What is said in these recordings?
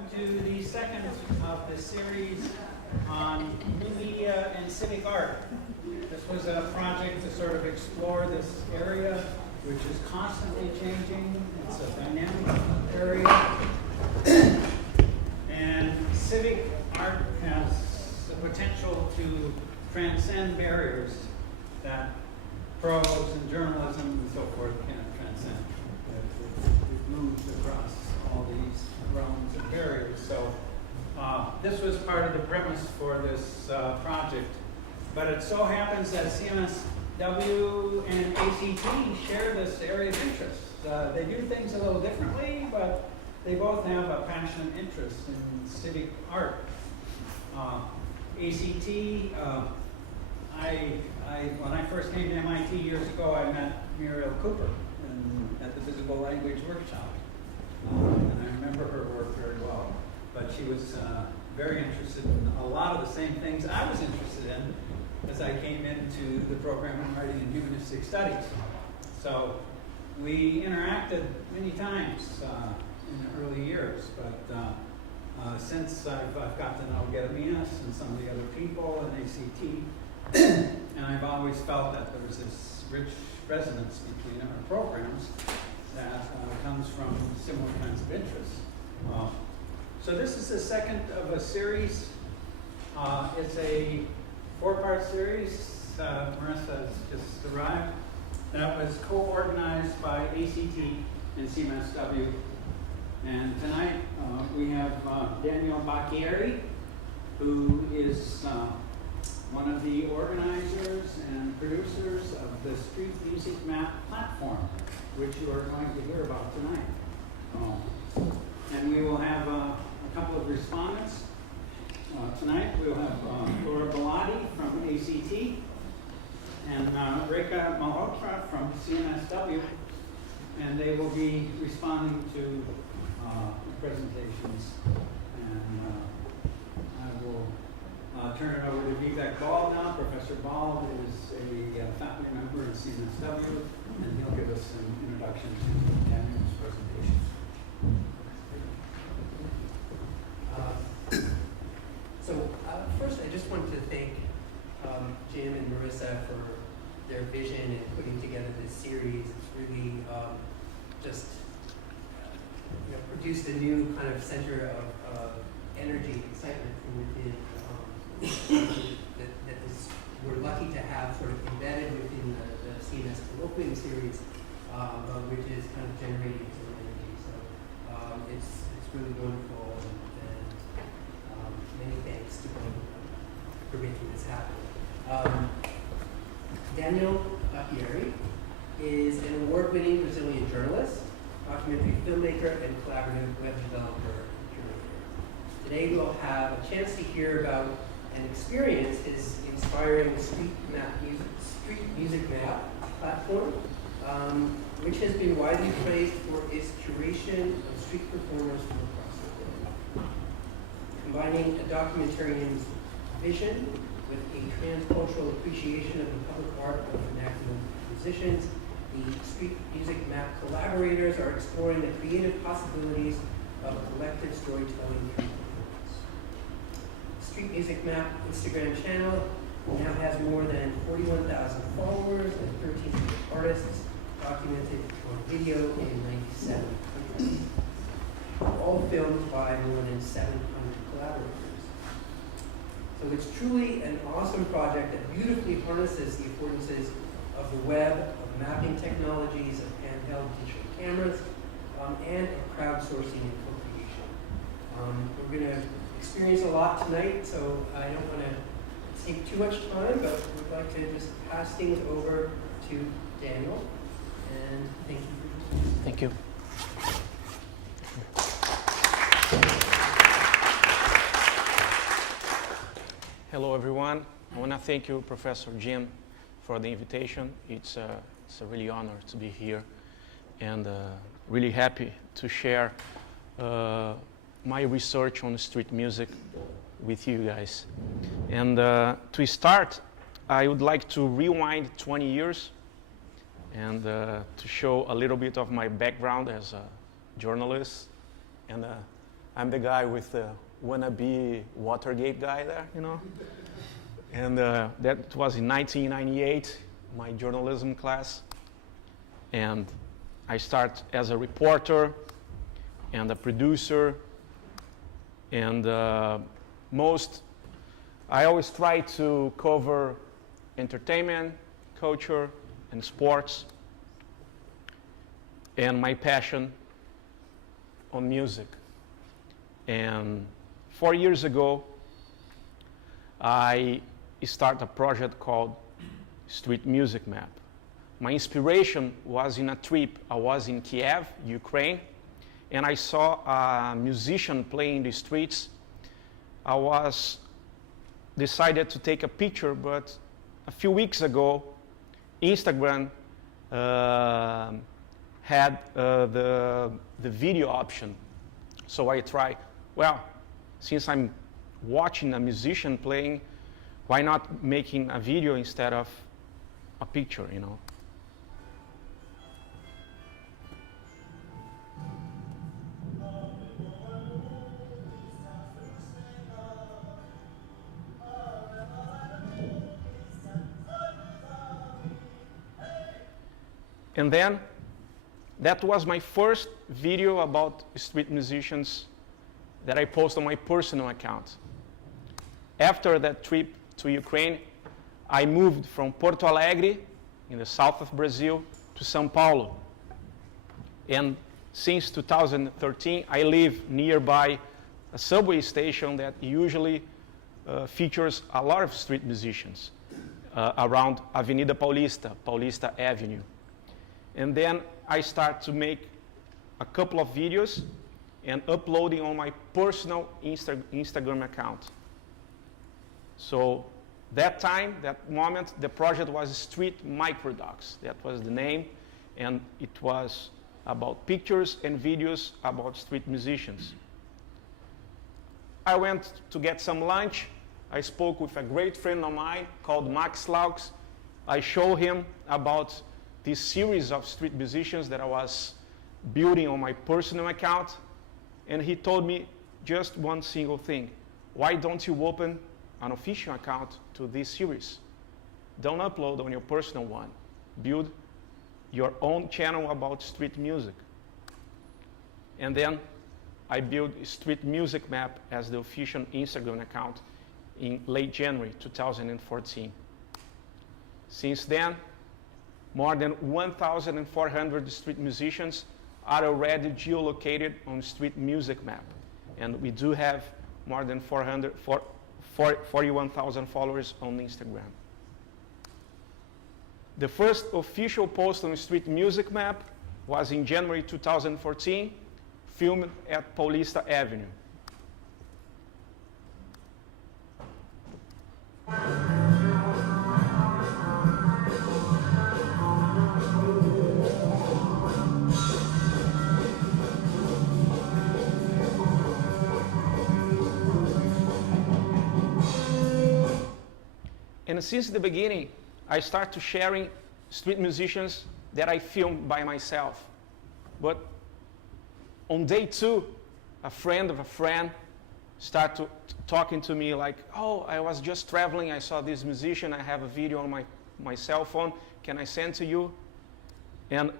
welcome to the second of the series on new media and civic art. This was a project to sort of explore this area, which is constantly changing. It's a dynamic area. And civic art has the potential to transcend barriers that prose and journalism and so forth can't transcend. It moves across all these realms and barriers. So this was part of the premise for this project. But it so happens that CMSW and ACT share this area of interest. They do things a little differently, but they both have a passionate interest in civic art. ACT, when I first came to MIT years ago, I met Muriel Cooper at the Visible Language Workshop. And I remember her work very well. But she was very interested in a lot of the same things I was interested in as I came into the program in writing and humanistic studies. So we interacted many times in the early years, but since I've got to know Gediminas and some of the other people in ACT, and I've always felt that there was this rich resonance between our programs that comes from similar kinds of interests. So this is the second of a series. It's a 4-part series. Marissa has just arrived. That was co-organized by ACT and CMSW. And tonight we have Daniel Bacchieri, who is one of the organizers and producers of the Street Music Map platform, which you are going to hear about tonight. And we will have a couple of respondents. Tonight we'll have Laura Bellotti from ACT and Rekha Malhotra from CMSW, and they will be responding to the presentations. And I will turn it over to Vivek Bald now. Professor Bald is a faculty member in CMSW, and he'll give us an introduction to Daniel's presentation. First, I just wanted to thank Jim and Marissa for their vision in putting together this series. It's really just produced a new kind of center of energy, excitement from within. We're lucky to have sort of embedded within the CMS Colloquium series, which is kind of generating its own energy. So it's really wonderful, and many thanks to both for making this happen. Daniel Bacchieri is an award-winning Brazilian journalist, documentary filmmaker, and collaborative web developer and curator. Today we'll have a chance to hear about and experience his inspiring Street Music Map platform, which has been widely praised for its curation of street performers from across the world. Combining a documentarian's vision with a transcultural appreciation of the public art of vernacular musicians, the Street Music Map collaborators are exploring the creative possibilities of collective storytelling through performance. The Street Music Map Instagram channel now has more than 41,000 followers and 13 artists documented on video in 97 countries, all filmed by more than 700 collaborators. So it's truly an awesome project that beautifully harnesses the affordances of the web, of mapping technologies, of handheld digital cameras, and of crowdsourcing and co-creation. We're going to experience a lot tonight, so I don't want to take too much time, but we'd like to just pass things over to Daniel. And thank you. Thank you. Hello, everyone. I want to thank you, Professor Jim, for the invitation. It's a really honor to be here, and really happy to share my research on street music with you guys. And to start, I would like to rewind 20 years and to show a little bit of my background as a journalist and I'm the guy with the wannabe Watergate guy there, you know. And that was in 1998, my journalism class. And I start as a reporter and a producer. And I always try to cover entertainment, culture, and sports. And my passion on music. And 4 years ago, I started a project called Street Music Map. My inspiration was in a trip. I was in Kiev, Ukraine, and I saw a musician playing in the streets. I was decided to take a picture, but a few weeks ago, Instagram had the video option. So I try, well, since I'm watching a musician playing, why not making a video instead of a picture, you know? And then, that was my first video about street musicians that I post on my personal account. After that trip to Ukraine, I moved from Porto Alegre, in the south of Brazil, to São Paulo. And since 2013, I live nearby a subway station that usually features a lot of street musicians around Avenida Paulista, Paulista Avenue. And then I start to make a couple of videos and uploading on my personal Instagram account. So that time, that moment, the project was Street Microdocs. That was the name, and it was about pictures and videos about street musicians. I went to get some lunch. I spoke with a great friend of mine called Max Laux. I showed him about this series of street musicians that I was building on my personal account, and he told me just one single thing. Why don't you open an official account to this series? Don't upload on your personal one. Build your own channel about street music. And then I built Street Music Map as the official Instagram account in late January 2014. Since then, more than 1,400 street musicians are already geolocated on Street Music Map. And we do have more than 41,000 followers on Instagram. The first official post on Street Music Map was in January 2014, filmed at Paulista Avenue. And since the beginning, I started sharing street musicians that I filmed by myself. But on day 2, a friend of a friend started talking to me like, oh, I was just traveling, I saw this musician, I have a video on my cell phone, can I send to you? And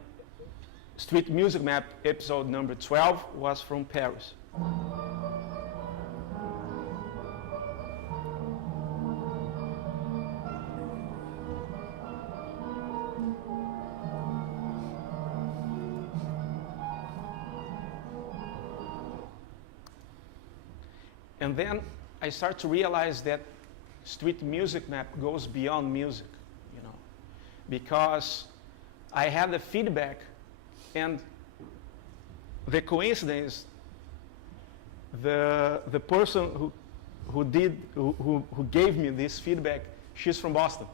Street Music Map episode number 12 was from Paris. And then I start to realize that Street Music Map goes beyond music, you know, because I had the feedback, and the coincidence, the person who gave me this feedback, she's from Boston,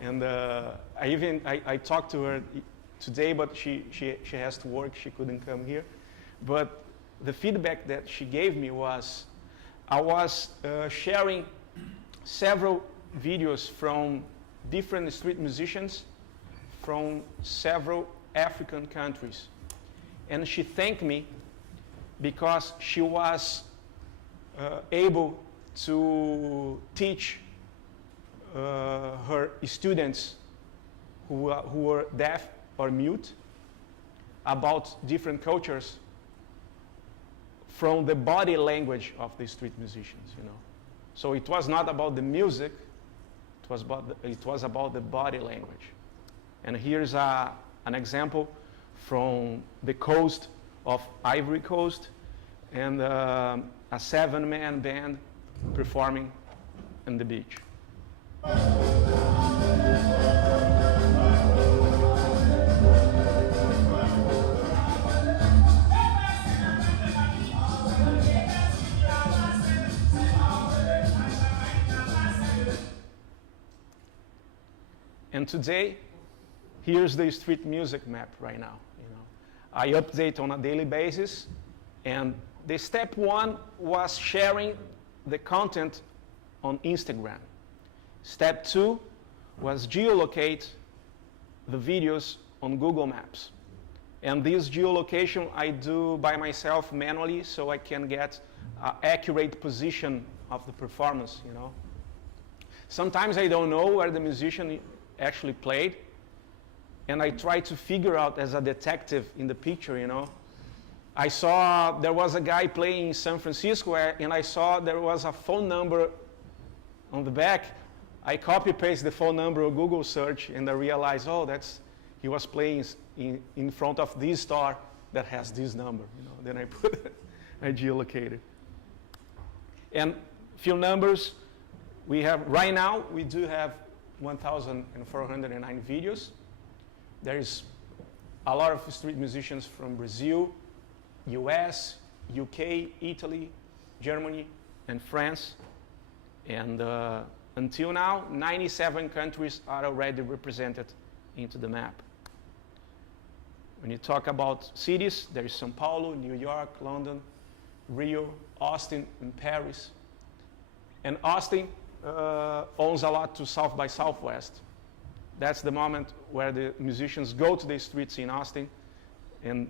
and I talked to her today, but she has to work, she couldn't come here, but the feedback that she gave me was, I was sharing several videos from different street musicians from several African countries. And she thanked me because she was able to teach her students who were deaf or mute about different cultures from the body language of the street musicians, you know. So it was not about the music, it was about the body language. And here's an example from the coast of Ivory Coast, and a 7-man band performing on the beach. And today, here's the street music map right now. You know, I update on a daily basis, and the step 1 was sharing the content on Instagram. Step 2 was geolocate the videos on Google Maps. And this geolocation I do by myself manually, so I can get an accurate position of the performance, you know. Sometimes I don't know where the musician actually played, and I try to figure out as a detective in the picture, you know. I saw there was a guy playing in San Francisco, and I saw there was a phone number on the back. I copy-paste the phone number on Google search, and I realized, oh, he was playing in front of this store that has this number. You know. Then I put it, I geolocated. And few numbers we have right now. We do have 1,409 videos. There is a lot of street musicians from Brazil, US, UK, Italy, Germany, and France. And until now, 97 countries are already represented into the map. When you talk about cities, there is São Paulo, New York, London, Rio, Austin, and Paris. And Austin owns a lot to South by Southwest. That's the moment where the musicians go to the streets in Austin and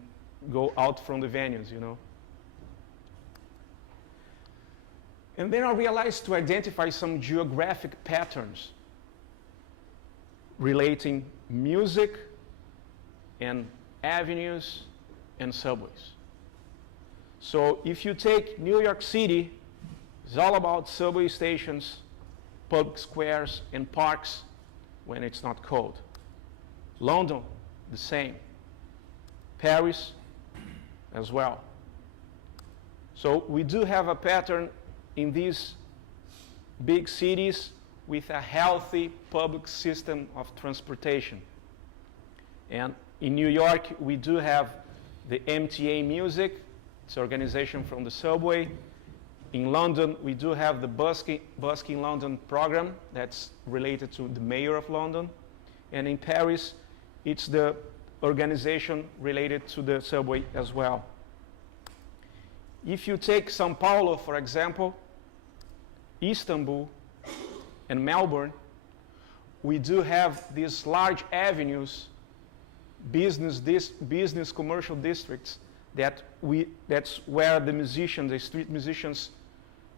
go out from the venues, you know. And then I realized to identify some geographic patterns relating music and avenues and subways. So if you take New York City, it's all about subway stations, public squares, and parks when it's not cold. London, the same. Paris, as well. So we do have a pattern in these big cities with a healthy public system of transportation. And in New York, we do have the MTA Music, it's an organization from the subway. In London, we do have the Busking London program that's related to the mayor of London. And in Paris, it's the organization related to the subway as well. If you take São Paulo, for example, Istanbul, and Melbourne, we do have these large avenues, business commercial districts, that's where the musicians, the street musicians,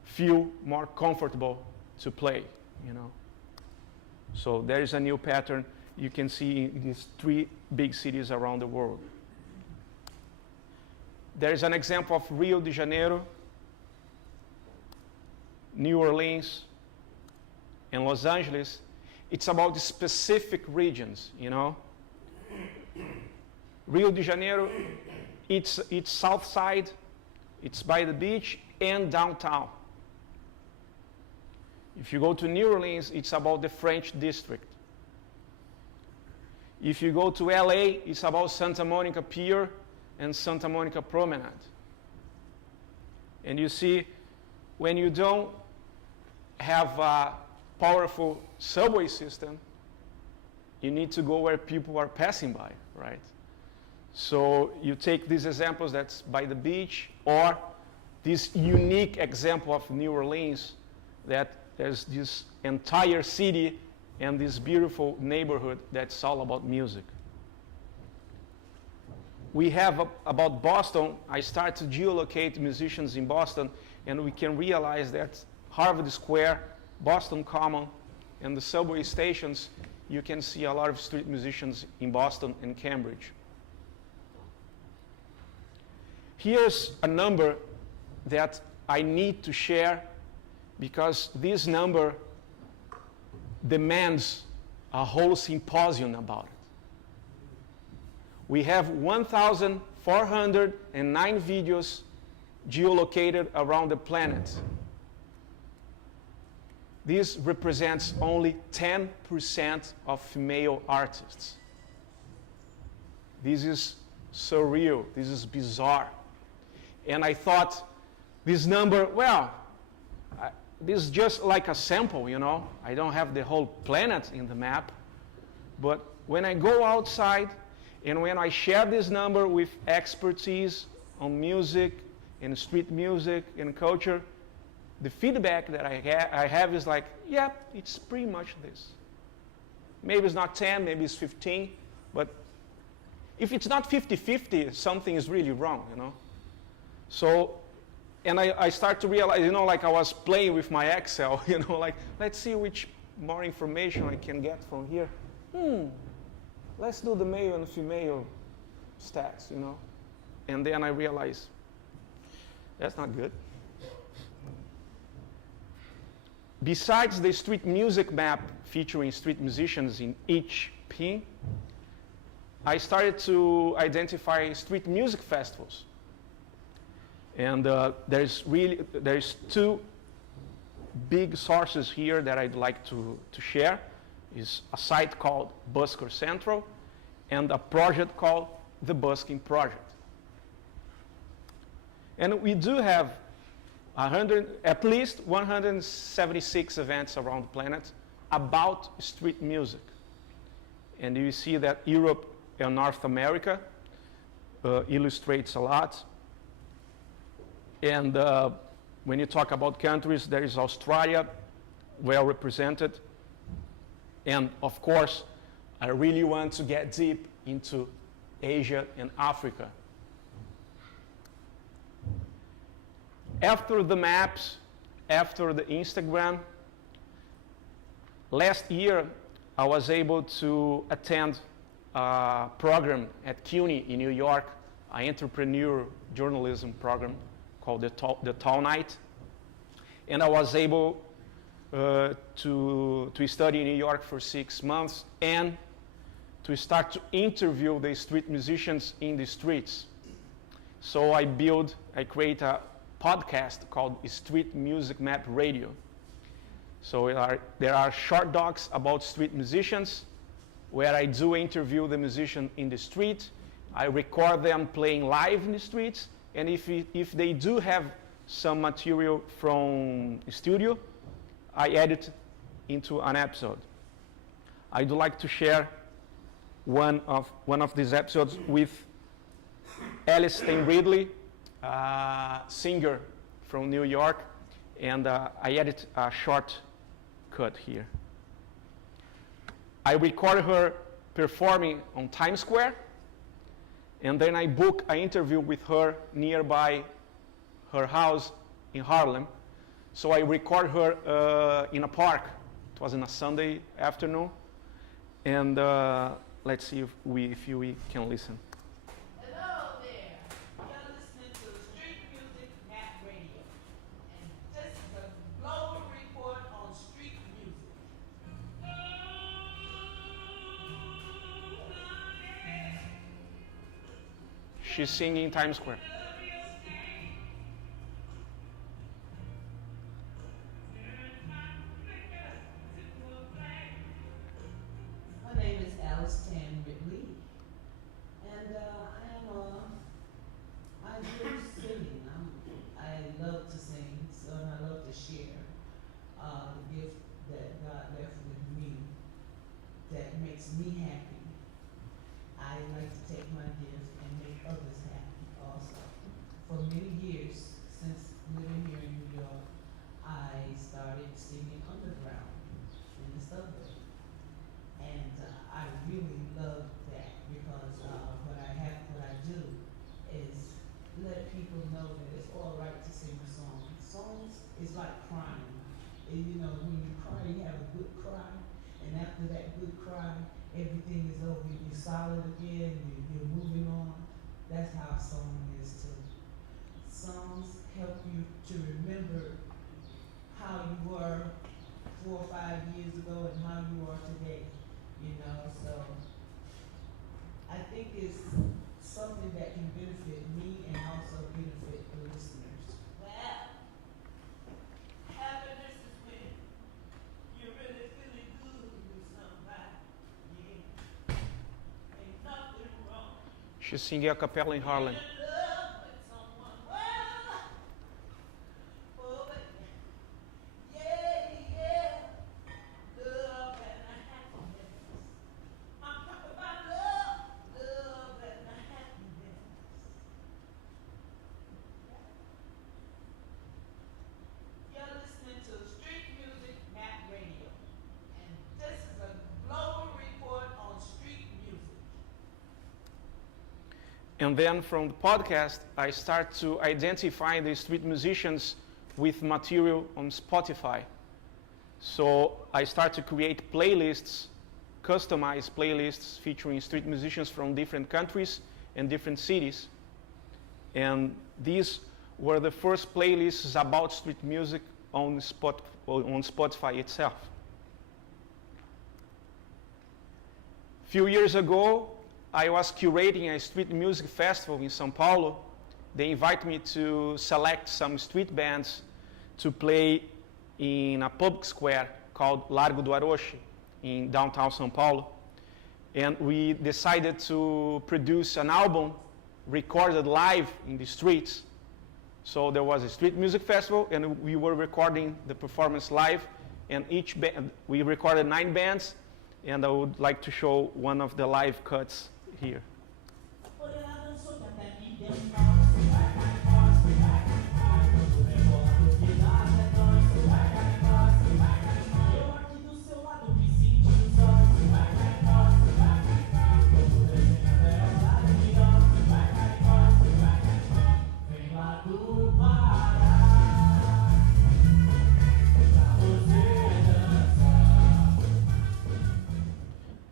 feel more comfortable to play, you know. So there is a new pattern you can see in these 3 big cities around the world. There is an example of Rio de Janeiro, New Orleans, and Los Angeles. It's about the specific regions, you know. Rio de Janeiro, it's south side, it's by the beach and downtown. If you go to New Orleans, it's about the French district. If you go to LA, it's about Santa Monica Pier and Santa Monica Promenade. And you see, when you don't have a powerful subway system, you need to go where people are passing by, right? So you take these examples that's by the beach, or this unique example of New Orleans, that there's this entire city and this beautiful neighborhood that's all about music. we have about Boston, I start to geolocate musicians in Boston, and we can realize that Harvard Square, Boston Common, and the subway stations, you can see a lot of street musicians in Boston and Cambridge. Here's a number that I need to share because this number demands a whole symposium about it. We have 1,409 videos geolocated around the planet. This represents only 10% of female artists. This is surreal. This is bizarre. And I thought, this number, well, this is just like a sample, you know. I don't have the whole planet in the map. But when I go outside and when I share this number with expertise on music and street music and culture, the feedback that I have is like, yeah, it's pretty much this. Maybe it's not 10, maybe it's 15, but if it's not 50-50, something is really wrong, you know. So, and I start to realize, you know, like I was playing with my Excel, you know, like, let's see which more information I can get from here. Let's do the male and female stats, you know. And then I realize, that's not good. Besides the street music map featuring street musicians in each pin, I started to identify street music festivals. And there's two big sources here that I'd like to share. Is a site called Busking Central and a project called the Busking Project. And we do have at least 176 events around the planet about street music. And you see that Europe and North America illustrates a lot. And when you talk about countries, there is Australia, well represented. And of course, I really want to get deep into Asia and Africa. After the maps, after the Instagram, last year I was able to attend a program at CUNY in New York, an entrepreneur journalism program called the Tall Night. And I was able to study in New York for 6 months and to start to interview the street musicians in the streets. So I create a podcast called Street Music Map Radio. So there are short docs about street musicians where I do interview the musician in the street. I record them playing live in the streets, and if they do have some material from the studio, I edit into an episode. I'd like to share one of these episodes with Alice Ridley, singer from New York, and I edit a short cut here. I record her performing on Times Square, and then I book an interview with her nearby her house in Harlem. So I record her in a park. It was on a Sunday afternoon, and let's see if we can listen. Hello there. You're listening to Street Music Map Radio, and this is a global report on street music. She's singing in Times Square. My name is Alice Ridley, and I do singing. I love to sing, so I love to share the gift that God left with me that makes me happy. I like to take my gift and make others happy also. For many years, since living here in New York, I started singing underground in the subway. And I really love that because what I do And after that good cry, everything is over. You're solid again. You're moving on. That's how a song is too. Songs help you to remember how you were 4 or 5 years ago and how you are today. You know, so I think it's something that can benefit me and also benefit the listeners. Well, happiness is when you're really feeling good with somebody. Yeah. Ain't nothing wrong. She's singing a cappella in Harlem. And then from the podcast, I start to identify the street musicians with material on Spotify. So I start to create playlists, customized playlists featuring street musicians from different countries and different cities. And these were the first playlists about street music on Spotify itself. A few years ago, I was curating a street music festival in São Paulo. They invited me to select some street bands to play in a public square called Largo do Aroche in downtown São Paulo. And we decided to produce an album recorded live in the streets. So there was a street music festival and we were recording the performance live, and each band, we recorded 9 bands, and I would like to show one of the live cuts here.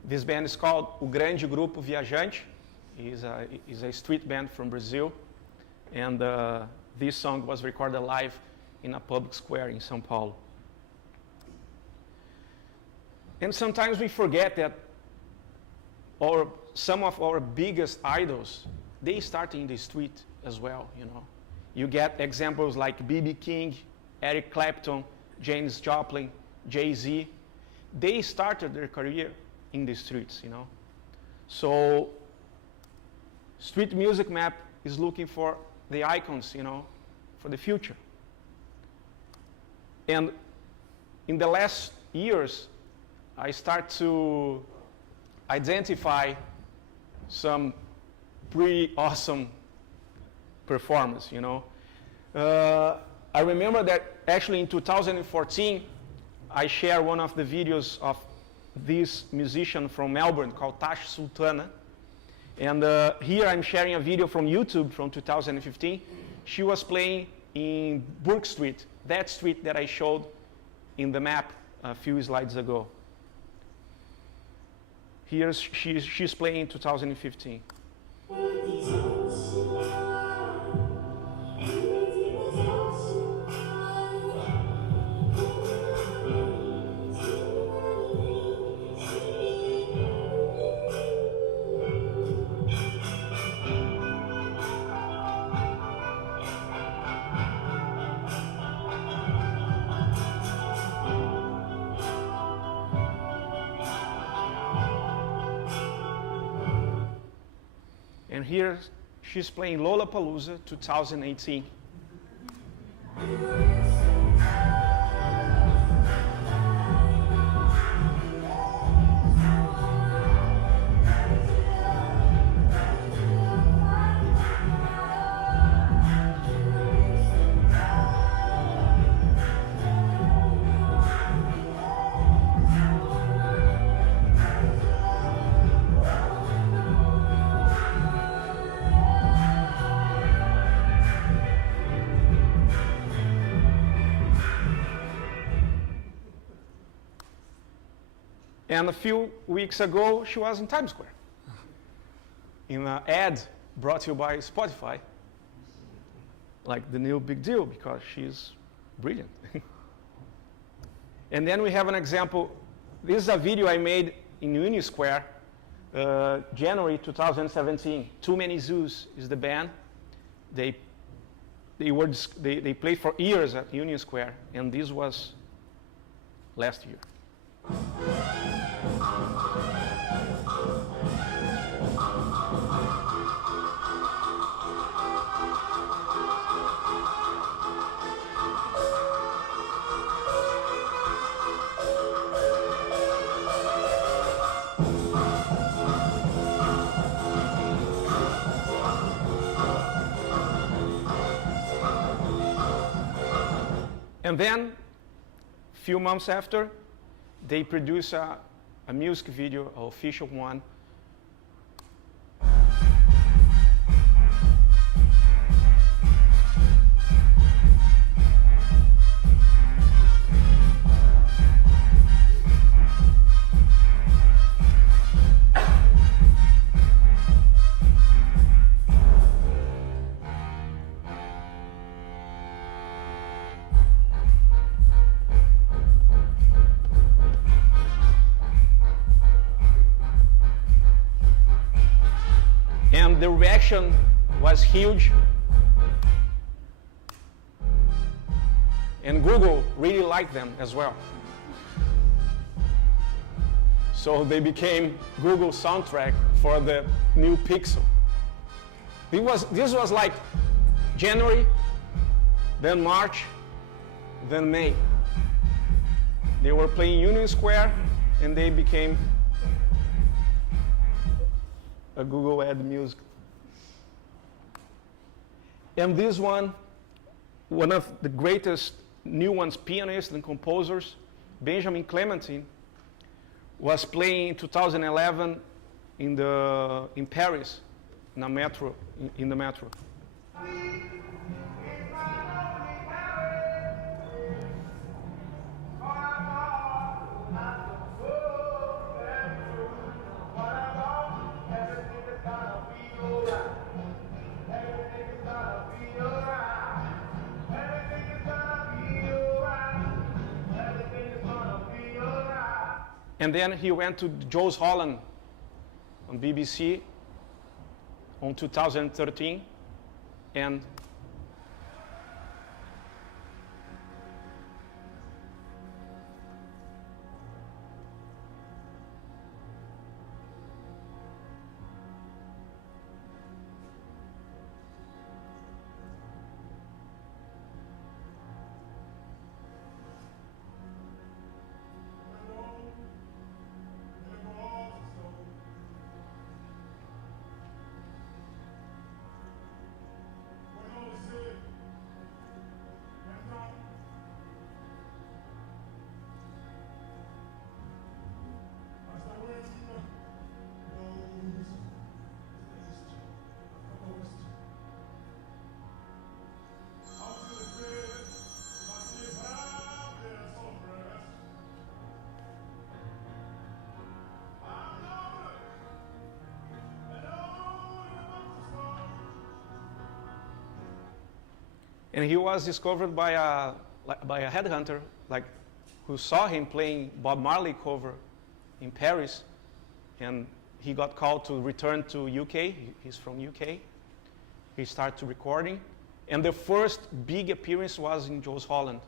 This band is called O Grande Grupo Viajante. Is a street band from Brazil. And this song was recorded live in a public square in São Paulo. And sometimes we forget that some of our biggest idols, they started in the street as well, you know. You get examples like B.B. King, Eric Clapton, Janis Joplin, Jay-Z. They started their career in the streets, you know. So Street Music Map is looking for the icons, you know, for the future. And in the last years, I start to identify some pretty awesome performance, you know. I remember that actually in 2014, I shared one of the videos of this musician from Melbourne called Tash Sultana. And here I'm sharing a video from YouTube from 2015. She was playing in Bourke Street, that street that I showed in the map a few slides ago. Here she's playing in 2015. And here she's playing Lollapalooza 2018. And a few weeks ago, she was in Times Square in an ad brought to you by Spotify, like the new big deal, because she's brilliant. And then we have an example. This is a video I made in Union Square, January 2017. Too Many Zoos is the band. They played for years at Union Square, and this was last year. And then, a few months after, they produce a music video, an official one. And the reaction was huge. And Google really liked them as well. So they became Google soundtrack for the new Pixel. This was like January, then March, then May. They were playing Union Square, and they became a Google ad music. And this one of the greatest nuanced pianists and composers, Benjamin Clementine, was playing in 2011 in Paris, in the metro. And then he went to Jools Holland on BBC on 2013, and And he was discovered by a headhunter, who saw him playing Bob Marley cover in Paris, and he got called to return to UK. He's from UK. He started recording, and the first big appearance was in Jools Holland.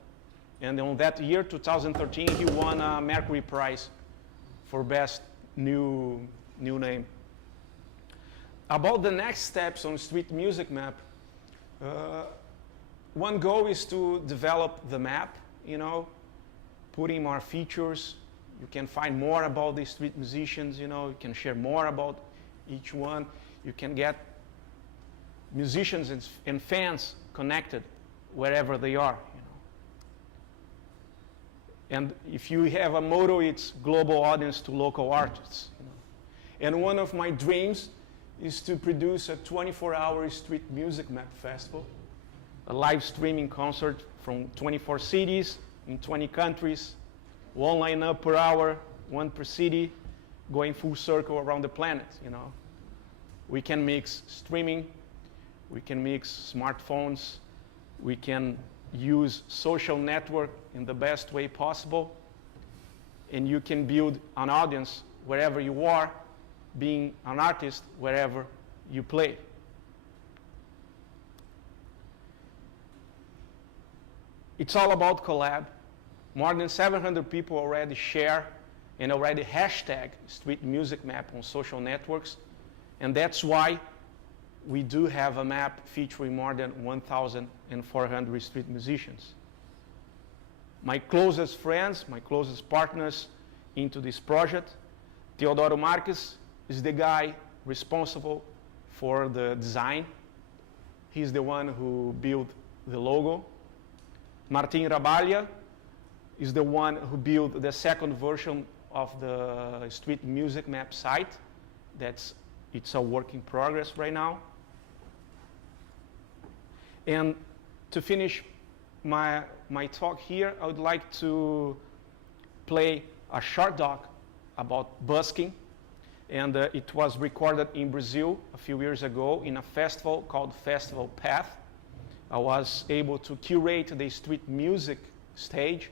And on that year, 2013, he won a Mercury Prize for Best New Name. About the next steps on Street Music Map, one goal is to develop the map, putting more features. You can find more about the street musicians, you can share more about each one. You can get musicians and fans connected wherever they are, And if you have a motto, it's global audience to local artists. And one of my dreams is to produce a 24-hour street music map festival, a live streaming concert from 24 cities in 20 countries, one lineup per hour, one per city, going full circle around the planet, you know. We can mix streaming, we can mix smartphones, we can use social network in the best way possible, and you can build an audience wherever you are, being an artist wherever you play. It's all about collab. More than 700 people already share and already hashtag Street Music Map on social networks, and that's why we do have a map featuring more than 1,400 street musicians. My closest friends, my closest partners into this project, Teodoro Marques is the guy responsible for the design. He's the one who built the logo. Martin Rabalha is the one who built the second version of the Street Music Map site. It's a work in progress right now. And to finish my talk here, I would like to play a short doc about busking. And it was recorded in Brazil a few years ago in a festival called Festival Path. I was able to curate the street music stage,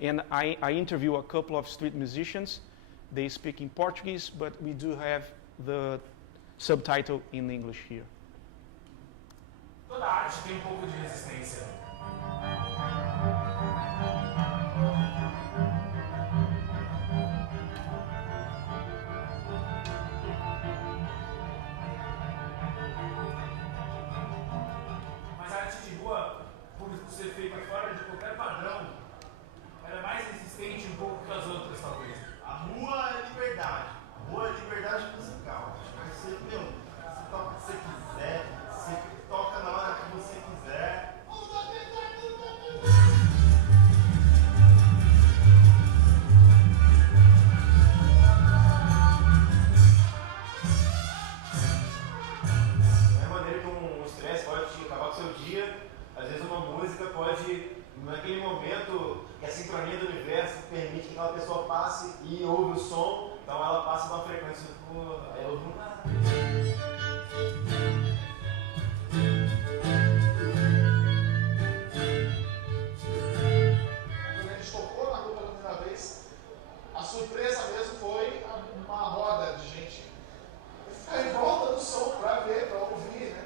and I interview a couple of street musicians. They speak in Portuguese, but we do have the subtitle in English here. Toda arte tem pouco de resistência. Mas a arte de rua, por ser feita fora de qualquer padrão, ela é mais resistente um pouco que as outras, talvez. A rua é liberdade. A rua é liberdade musical. Mas você, você toca o que você quiser, você toca na hora que você quiser. Da mesma maneira que um estresse pode acabar com o seu dia, às vezes uma música pode, naquele momento que a sincronia do universo permite que aquela pessoa passe e ouve o som, então ela passa de uma frequência, aí ouve Quando a gente tocou na rua pela primeira vez, a surpresa mesmo foi uma roda de gente ficar em volta do som para ver, para ouvir, né?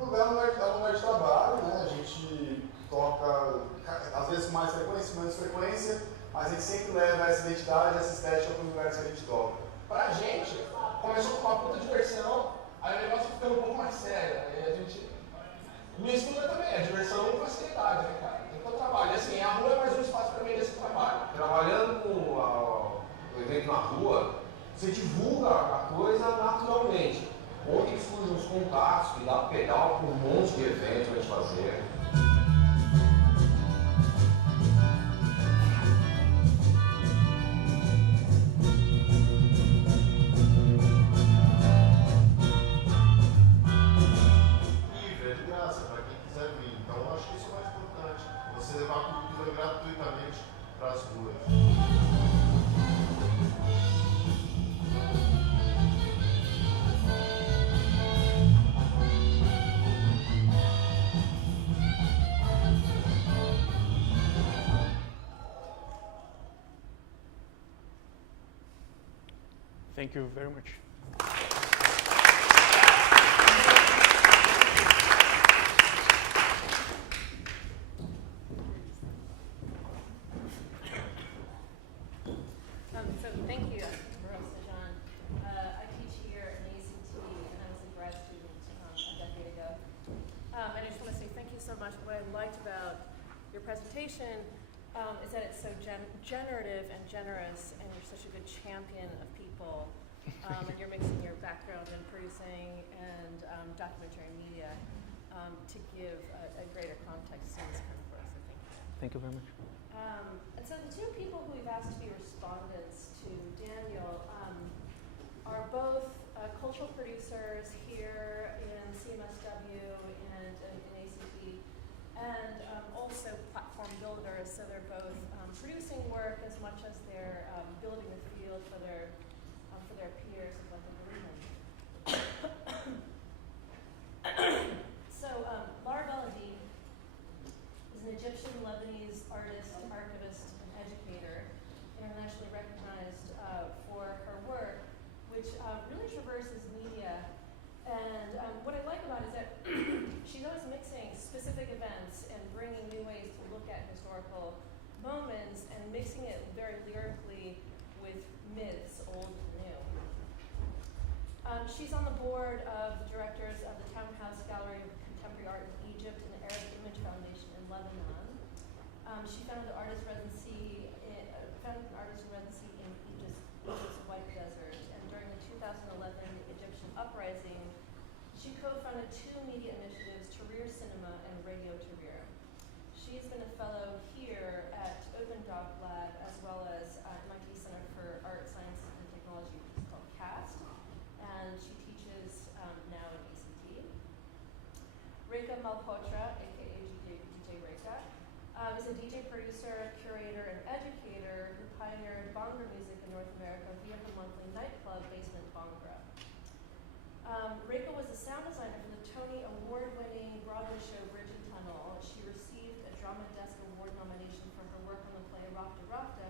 No lugar de trabalho, né? A gente toca, às vezes com mais frequência, menos frequência, mas a gente sempre leva essa identidade, essa estética para os lugares que a gente toca. Pra gente, começou com uma puta diversão, aí o negócio ficando um pouco mais sério. Aí a gente mistura também a diversão com a seriedade, né, cara? Então trabalho, assim, a rua é mais um espaço para mim desse trabalho. Trabalhando com o evento na rua, você divulga a coisa naturalmente. Ontem surgem uns contatos que dá pedal para um monte de eventos pra gente fazer. livre, é de graça, para quem quiser vir. Então eu acho que isso é o mais importante. Você levar a cultura gratuitamente para as ruas. Thank you very much. So thank you, Barossa John. I teach here at ACT, and I was a grad student a decade ago. And I just want to say thank you so much. What I liked about your presentation is that it's so generative and generous, and you're such a good champion of people. And you're mixing your background in producing and documentary media to give a greater context to this kind of work. So thank you. Thank you very much. And so the two people who we've asked to be respondents to cultural producers here in CMSW and in ACT, and also platform builders. So they're both producing work as much as they're building the field for their peers and like women. So Lara Beladi is an Egyptian Lebanese artist, archivist, and educator, internationally recognized for her work, which really traverses media. And what I like about it is that she's always mixing specific events and bringing new ways to look at historical moments and mixing it very lyrically with myths, old and new. She's on the board of the directors of the Townhouse Gallery of Contemporary Art in Egypt and the Arab Image Foundation in Lebanon. She founded an artist residency in Egypt's White Desert, and during the 2011 Egyptian uprising, she co-founded 2 media initiatives, Tahrir Cinema and Radio Tahrir. She's been a fellow here at Open Doc Lab as well as MIT Center for Art, Science, and Technology, which is called CAST, and she teaches now at ACT. Reka Malhotra, aka DJ Reka, is a DJ producer, curator, and educator who pioneered Bhangra music in North America via her monthly nightclub, Basement Bhangra. Reka was the sound designer for the Tony Award-winning Broadway show Bridge and Tunnel. She received a Drama Desk Award nomination for her work on the play Rafta Rafta,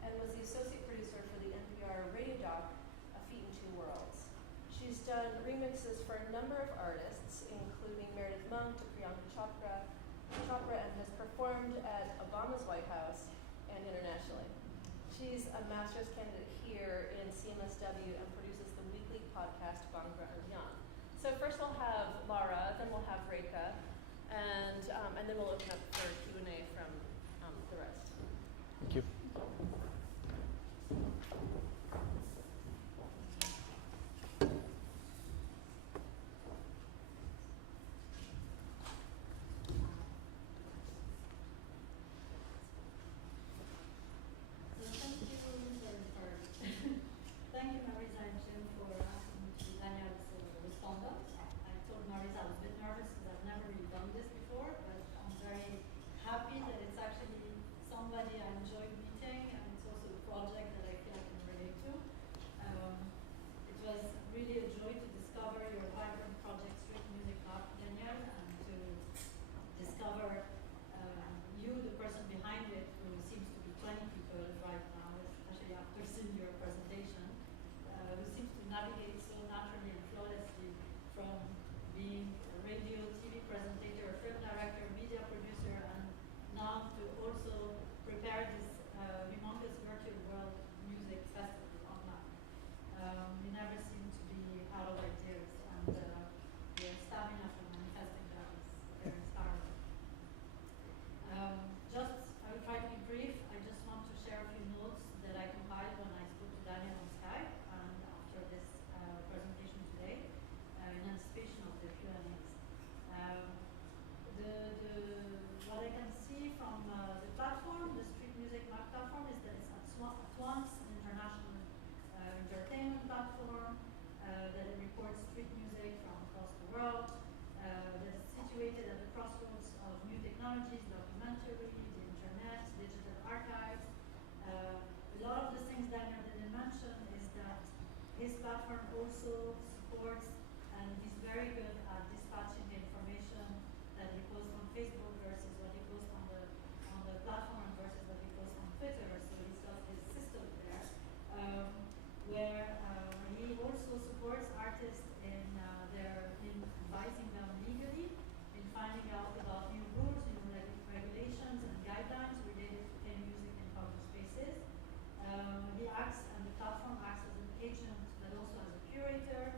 and was the associate producer for the NPR radio doc, A Feat in Two Worlds. She's done remixes for a number of artists, including Meredith Monk to Priyanka Chopra, and has performed at Obama's White House and internationally. She's a master's candidate here in CMSW and produces the weekly podcast Bhangra and Beyond. So first we'll have Lara, then we'll have Reka, and then we'll open up for Q&A from the rest. Thank you. Thank you, Marisa and Jim, for asking me to be Daniel's respondent. I told Marisa I was a bit nervous because I've never really done this before, but I'm very happy that it's actually somebody I enjoyed meeting, and it's also a project that I feel I can relate to. It was really a joy to discover your vibrant project, Street Music Lab, Daniel, and to discover you, the person behind it, who seems to be 20 people right now, especially after seeing your presentation. Who seems to navigate so naturally and flawlessly from being a radio, TV presentator, film director, media producer, and now to also prepare this humongous virtual world music festival online. You never seem to be out of ideas, and your stamina for manifesting that is very inspiring. I will try to be brief. I just want to share a few notes that I compiled when I spoke to Daniel on Skype and after this presentation today in anticipation of the Q&As. What I can see from the platform, the Street Music Map platform, is that it's at once an international entertainment platform, that it records street music from across the world, that is situated at the crossroads of new technologies, documentary, the internet, digital archives. A lot of the things Daniel didn't mention is that his platform also supports, and he's very good at dispatching the information that he posts on Facebook versus what he posts on the platform versus what he posts on Twitter. So he's got his system there, where he also supports artists in advising them legally, in finding out about new rules, new regulations and guidelines related to game music in public spaces. He acts, and the platform acts as an agent, but also as a curator,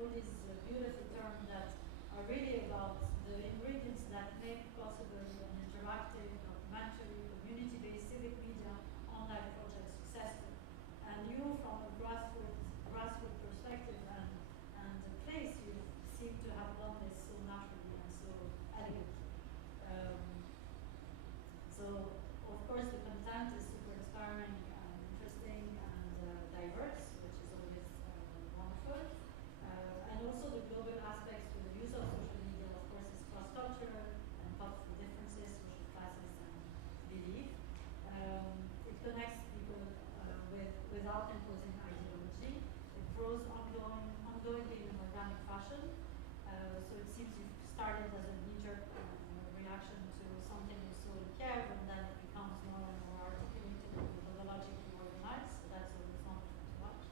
all these beautiful terms that are really about the ingredients that make possible an interactive, documentary, community-based civic media online project successful. And you, from a grassroots perspective and the place, you seem to have done this so naturally and so elegantly. So, of course, the content is super inspiring and interesting and diverse, which is always wonderful. And also the global aspects to the use of social media, of course, is cross-cultural and cuts through differences, social classes, and belief. It connects people without imposing ideology. It grows ongoingly in an organic fashion. So it seems you've started as a knee-jerk reaction to something you saw in Kiev, and then it becomes more and more articulated and methodologically organized. So that's always wonderful to watch.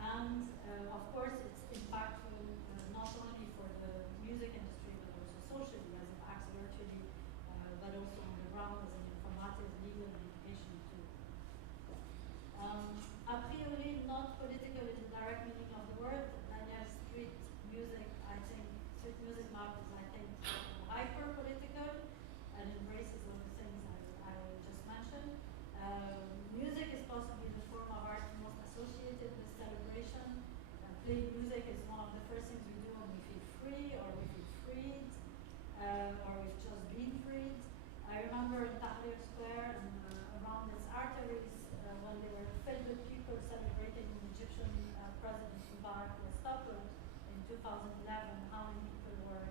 And of course, it's impactful not only for the music industry but also socially, as it acts virtually, but also on the ground as an informative, legal, and educational tool. A priori, not political in the direct meaning of the word. Daniel, street music, I think, street music market is, I think, hyper-political and embraces all the things I just mentioned. Music is possibly the form of art most associated with celebration. Playing music is one of the first things we do when we feel free or we feel freed or we've just been freed. I remember in Tahrir Square and around its arteries when they were filled with people celebrating Egyptian President Mubarak was toppled in 2011, how many people were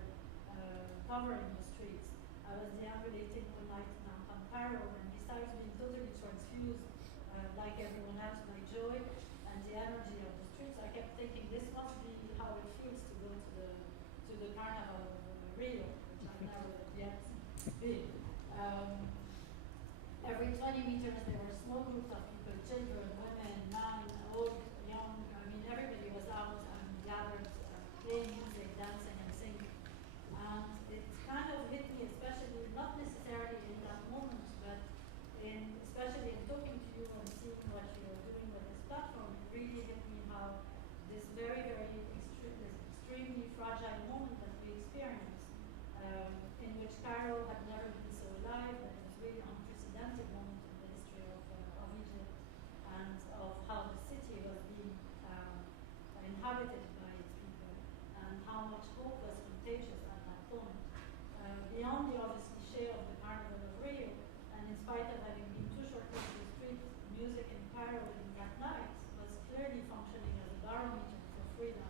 covering the streets. I was deambulating one night in downtown Cairo, and besides being totally transfused, like everyone else, by joy and the energy of the streets, I kept thinking this must be how it feels to go to the Carnival of Rio, which I've never yet been. Every 20 meters there were small groups of people, children, women, men, old, young. I mean, everybody was out and gathered, playing music, dancing, and singing. And it kind of hit me, especially, not necessarily in that moment, but especially in talking to you and seeing what you're doing with this platform, it really hit me how this very, very extremely fragile moment that we experienced, in which Cairo had never been so alive, that it was really unprecedented moment in the history of Egypt, and of how the city was being inhabited by its people, and how much hope was contagious at that point. Beyond the obvious cliché of the Carnival of Rio, and in spite of having been too short-lived, the street music in Cairo in that night was clearly functioning as a barometer for freedom.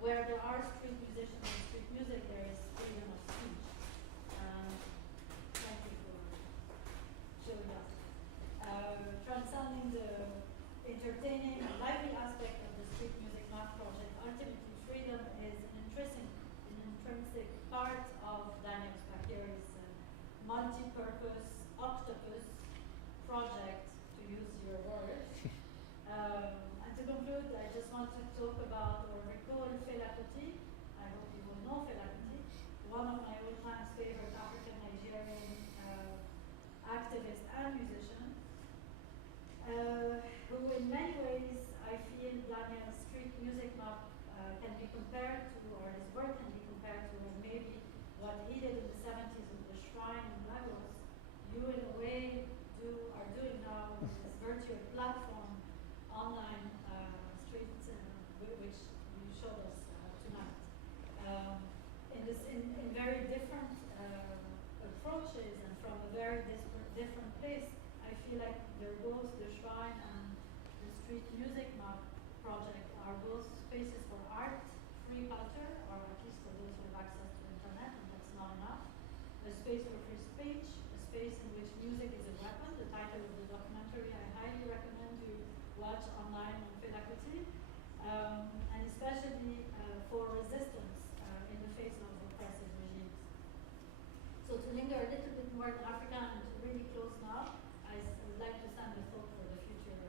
Where there are street musicians and street music, there is freedom of speech. Thank you for showing us. Transcending the entertaining and lively aspect of the street music math project, ultimately freedom is an intrinsic part of Daniel Bacchieri's multi-purpose octopus project, to use your words. And to conclude, I just want to talk about or recall Fela Kuti. I hope you will know Fela Kuti, one of my all-time favorite African-Nigerian activist and musician, who in many ways I feel Daniel's street music map can be compared to, or his work can be compared to, maybe what he did in the 70s with the shrine in Lagos. You in a way are doing now with this virtual platform, online street, which you showed us tonight. In very different approaches and from a very different place, I feel like they're both the shrine and the street music map project are both spaces for art, free culture, or at least for those who have access to internet, and that's not enough. A space for free speech, a space in which music is a weapon. The title of the documentary I highly recommend you watch online on Fela Kuti, and especially for resistance in the face of oppressive regimes. So to linger a little bit more in Africa and to really close now, I would like to send a thought for the future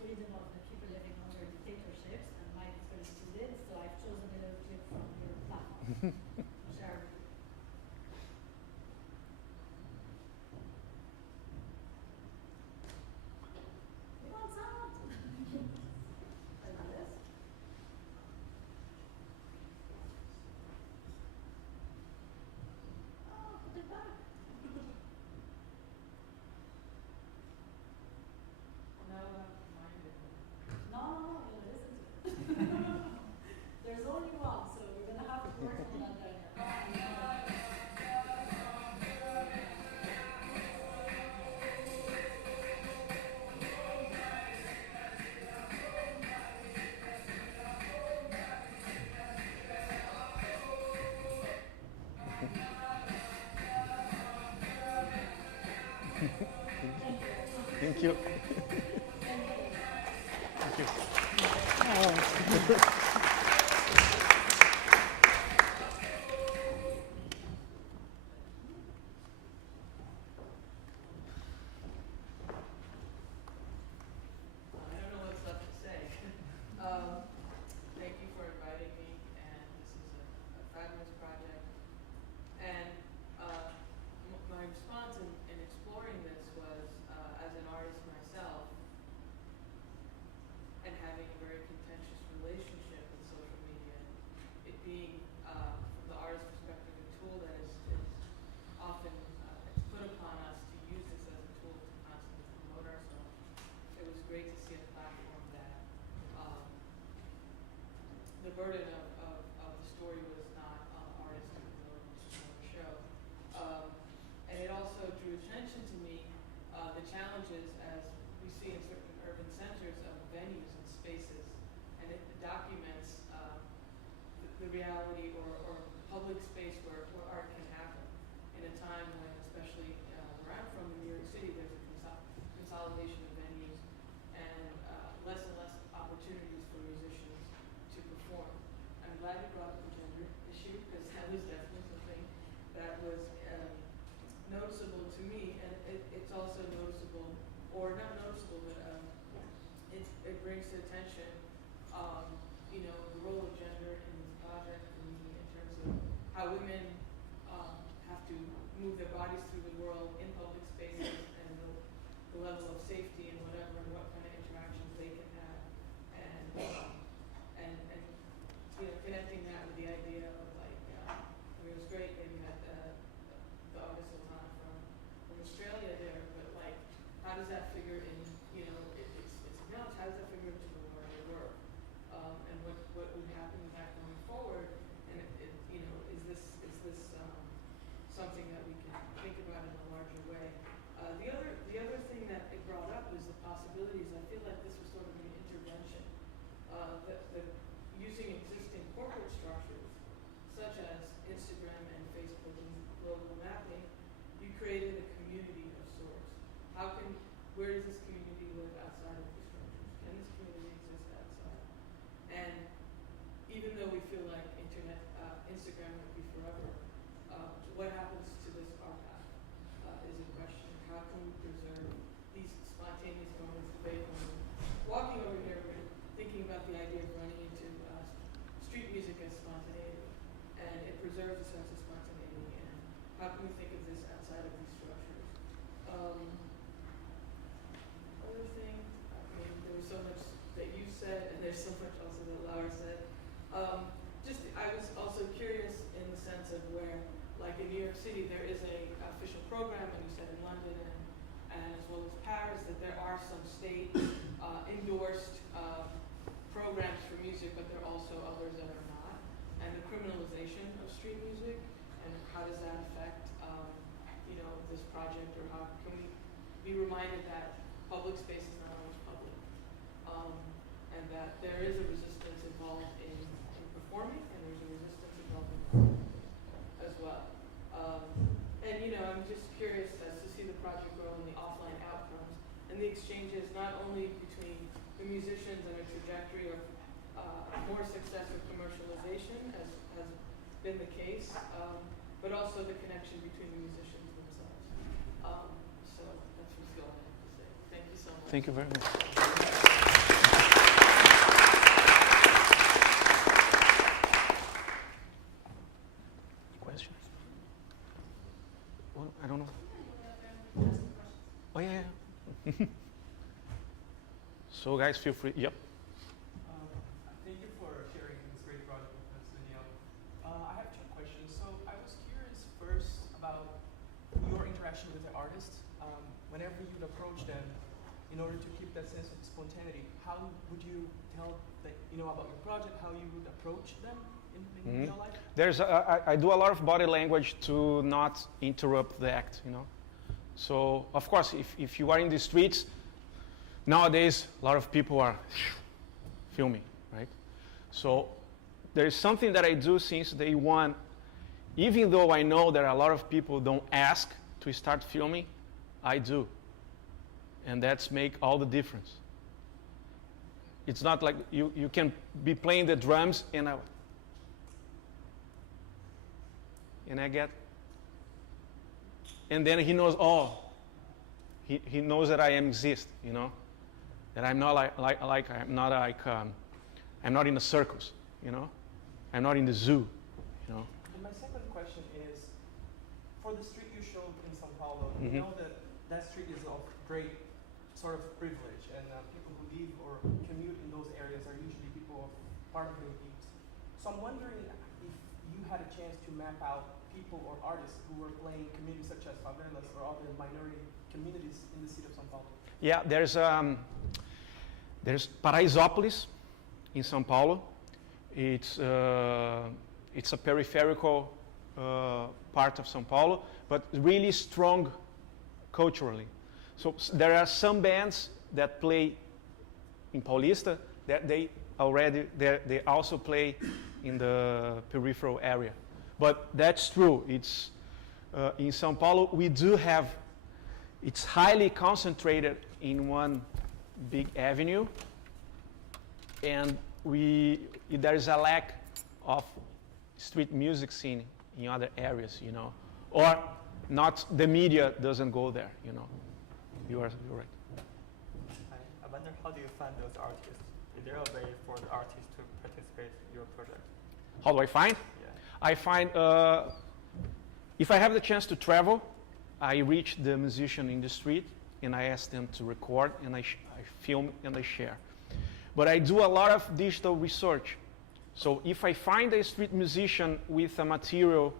freedom of the people living under dictatorships, and my experience did, so I've chosen a little clip from your platform to share with you. We want sound! Thank you. Thank you. I don't know what's left to say. Thank you for inviting me, and this is a fabulous project. And my response in exploring this was, as an artist myself, and having a very contentious relationship with social media, it being, from the artist's perspective, a tool that is often it's put upon us to use this as a tool to constantly promote ourselves. It was great to see a platform that the burden of the story was not on the artist, even though it was just another show. And it also drew attention to me the challenges as we see in certain urban centers of venues and spaces, and it documents the reality or public space where art can happen in a time when, especially where I'm from in New York City, there's a consolidation of venues and less opportunities for musicians to perform. I'm glad you brought up the gender issue, because that was definitely something that was noticeable to me, and it's also noticeable, or not noticeable, but it brings to attention, the role of gender in this project for me in terms of how women have to move their bodies through the world in public spaces, and the level of safety and whatever, and what kind of interactions they can have, and connecting that with the idea of it was great that you had the artist Sultana from Australia there, but how does that figure in, it's acknowledged, how does that figure into the larger work? And what would happen with that going forward? And is this something that we can think about in a larger way? The other thing that it brought up is the possibilities. I feel like this was sort of an intervention. Using existing corporate structures, such as Instagram and Facebook and global mapping, you created a community of sorts. Where does this community live outside of these structures? Can this community exist outside? And even though we feel like Instagram might be forever, what happens to this archive is a question. How can we preserve these spontaneous moments of Beethoven? Walking over here, we're thinking about the idea of running into street music as spontaneity, and it preserves a sense of spontaneity. And how can we think of this outside of these structures? Other thing, there was so much that you said, and there's so much also that Laura said. I was also curious in the sense of where, like in New York City, there is a official program, and you said in London and as well as Paris, that there are some state endorsed programs for music, but there are also others that are not. And the criminalization of street music, and how does that affect, this project, or how can we be reminded that public space is not always public, and that there is a resistance involved in performing, and there's a resistance involved in performing as well. I'm just curious as to see the project grow and the offline outcomes and the exchanges not only between the musicians and a trajectory of more success or commercialization, as has been the case, but also the connection between the musicians themselves. So that's what's all I have to say. Thank you so much. Thank you very much. Questions? Well, I don't know. Oh, yeah. So, guys, feel free. Yep. Thank you for sharing this great project with us, Danielle. I have two questions. So I was curious first about your interaction with the artists. Whenever you'd approach them, in order to keep that sense of spontaneity, how would you tell about your project, how you would approach them in real life? I do a lot of body language to not interrupt the act, So, of course, if you are in the streets, nowadays, a lot of people are filming, right? So there is something that I do since day one, even though I know that a lot of people don't ask to start filming, I do. And that's make all the difference. It's not like you can be playing the drums and I get, and then he knows, he knows that I exist, you know, that I'm not I'm not in the circus, you know, I'm not in the zoo, you know. And my second question is, for the street you showed in São Paulo, Mhm. you know that street is of great sort of privilege, and people who live or commute in those areas are usually people of part of the elite. So I'm wondering if you had a chance to map out people or artists who were playing communities such as favelas or other minority communities in the city of São Paulo. Yeah, there's Paraisópolis in São Paulo. It's a peripheral part of São Paulo, but really strong culturally. So there are some bands that play in Paulista that they also play in the peripheral area. But that's true. It's in São Paulo we do have. It's highly concentrated in one big avenue, and there is a lack of street music scene in other areas, you know, or not. The media doesn't go there, you know. You're right. I wonder, how do you find those artists? Is there a way for the artists to participate in your project? How do I find? Yeah. I find, if I have the chance to travel, I reach the musician in the street and I ask them to record, and I film and I share. But I do a lot of digital research. So if I find a street musician with a material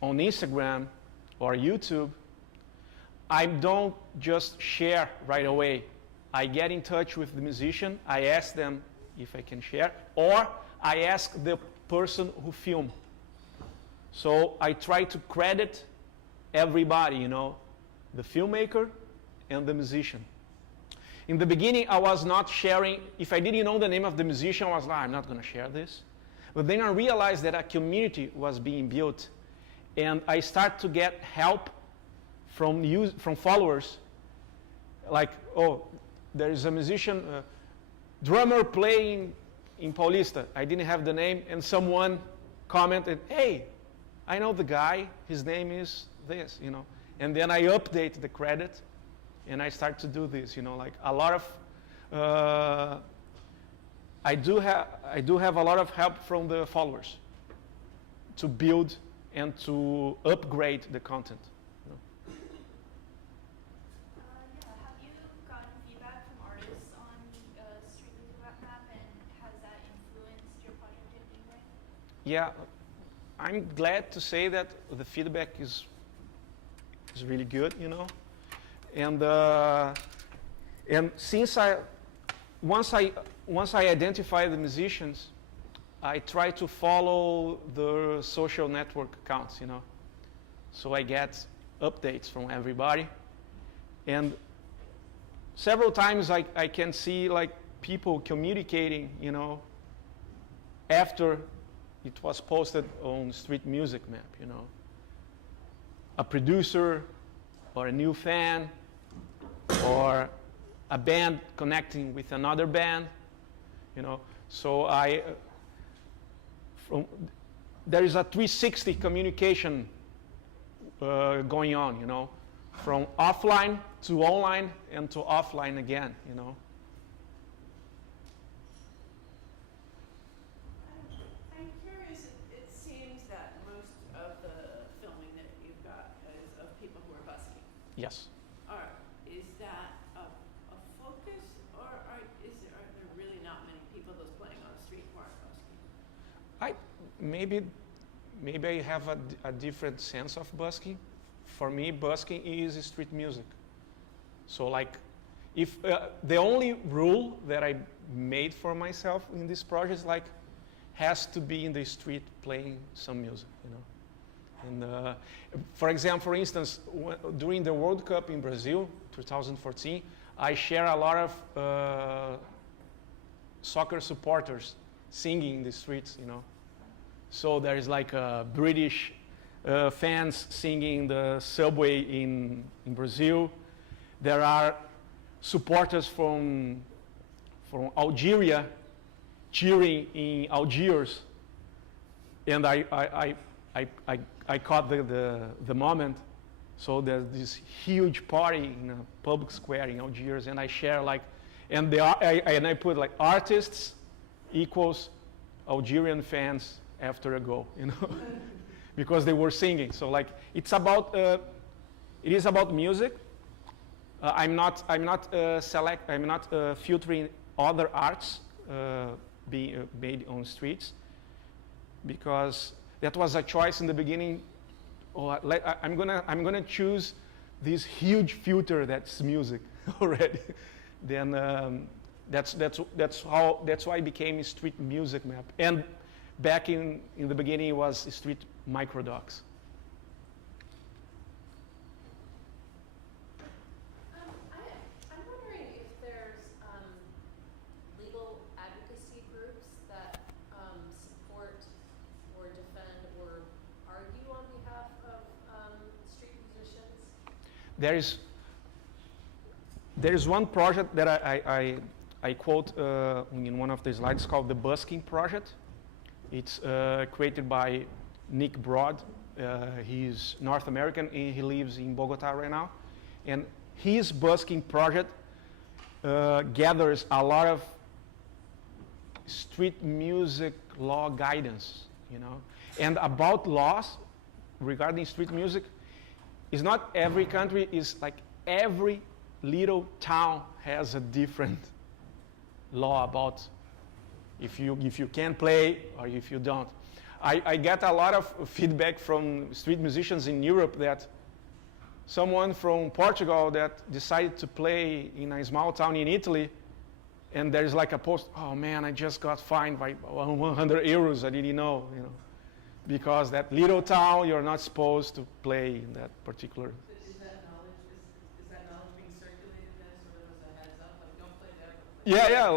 on Instagram or YouTube, I don't just share right away. I get in touch with the musician, I ask them if I can share, or I ask the person who filmed. So I try to credit everybody, you know, the filmmaker and the musician. In the beginning, I was not sharing. If I didn't know the name of the musician, I was like, I'm not going to share this. But then I realized that a community was being built, and I start to get help from followers. Like, oh, there is a musician, drummer playing in Paulista. I didn't have the name, and someone commented, hey, I know the guy, his name is this, you know. And then I update the credit, and I start to do this, you know, like a lot of, I do have a lot of help from the followers to build and to upgrade the content. You know. Yeah, have you gotten feedback from artists on Street Music Map, and has that influenced your project in any way? Yeah, I'm glad to say that the feedback is really good, you know. And since once I identify the musicians, I try to follow the social network accounts, you know. So I get updates from everybody, and several times I can see like people communicating, you know, after it was posted on Street Music Map, you know. A producer or a new fan or a band connecting with another band, you know. So there is a 360 communication going on, you know, from offline to online and to offline again, you know. I'm curious, it seems that most of the filming that you've got is of people who are busking. Yes. Is that a focus, or are there really not many people that's playing on the street who aren't busking? Maybe I have a different sense of busking. For me, busking is street music. So like, if the only rule that I made for myself in this project is like, has to be in the street playing some music, you know. And for example, for instance, during the World Cup in Brazil, 2014, I share a lot of soccer supporters singing in the streets, you know. So there is like British fans singing in the subway in Brazil. There are supporters from Algeria cheering in Algiers, and I caught the moment. So there's this huge party in a public square in Algiers, and I share like, and I put like artists equals Algerian fans after a goal, you know, because they were singing. So like it is about music. I'm not filtering other arts being made on streets, because that was a choice in the beginning. I'm gonna choose this huge filter that's music already. Then that's why it became street music map. And back in the beginning, it was street microdocs. I'm wondering if there's legal advocacy groups that support or defend or argue on behalf of street musicians? There is one project that I quote in one of the slides called the Busking Project. It's created by Nick Broad. He's North American and he lives in Bogota right now. And his Busking Project gathers a lot of street music law guidance, you know. And about laws regarding street music, it's not every country, it's like every little town has a different law about if you can play or if you don't. I get a lot of feedback from street musicians in Europe that someone from Portugal that decided to play in a small town in Italy, and there's like a post, oh man, I just got fined by 100 euros, I didn't know, you know, because that little town, you're not supposed to play in that particular. Is that knowledge being circulated then sort of as a heads up, like don't play there? Yeah,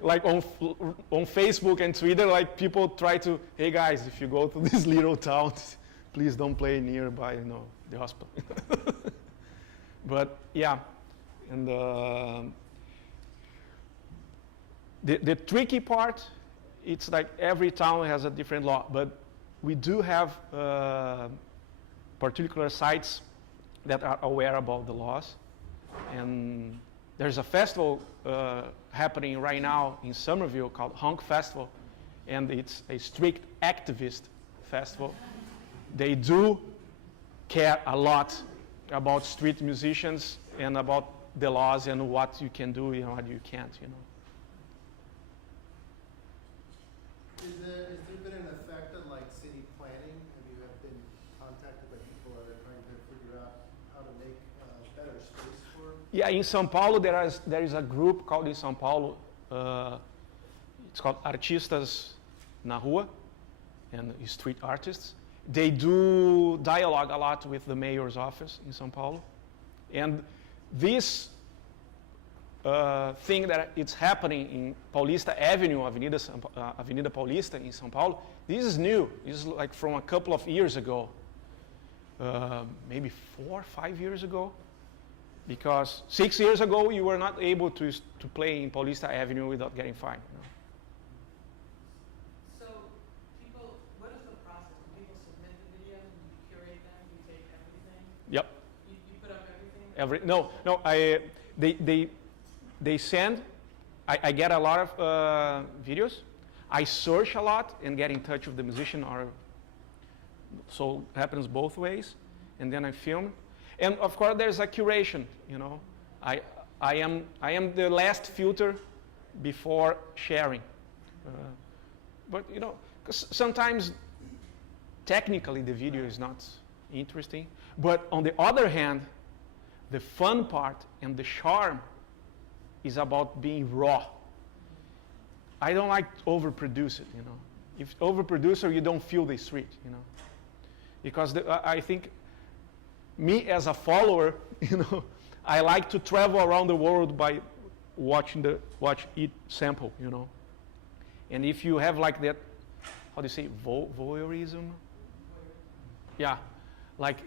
like on Facebook and Twitter, like people try to, hey guys, if you go to this little town, please don't play nearby, you know, the hospital. But yeah, and the tricky part, it's like every town has a different law, but we do have particular sites that are aware about the laws. And there's a festival happening right now in Somerville called Honk Festival, and it's a strict activist festival. They do care a lot about street musicians and about the laws and what you can do and what you can't, you know. Has there been an effect on like city planning? Have you been contacted by people that are trying to figure out how to make better space for? Yeah, in São Paulo there is a group called in São Paulo. It's called Artistas na Rua, and street artists. They do dialogue a lot with the mayor's office in São Paulo, and this thing that it's happening in Paulista Avenue, Avenida Paulista in São Paulo, this is new. This is like from a couple of years ago, maybe 4 or 5 years ago, because 6 years ago you were not able to play in Paulista Avenue without getting fined. You know? So what is the process? Do people submit the videos and you curate them? You take everything? Yep. You put up everything? No. They send, I get a lot of videos. I search a lot and get in touch with the musician, so it happens both ways. And then I film. And of course there's a curation, you know. I am the last filter before sharing. But you know, 'cause sometimes technically the video is not interesting. But on the other hand, the fun part and the charm is about being raw. I don't like to overproduce it, you know. If overproducer, you don't feel the street, you know. Because I think me as a follower, you know, I like to travel around the world by watch it sample, you know. And if you have like that, how do you say, voyeurism? Yeah, like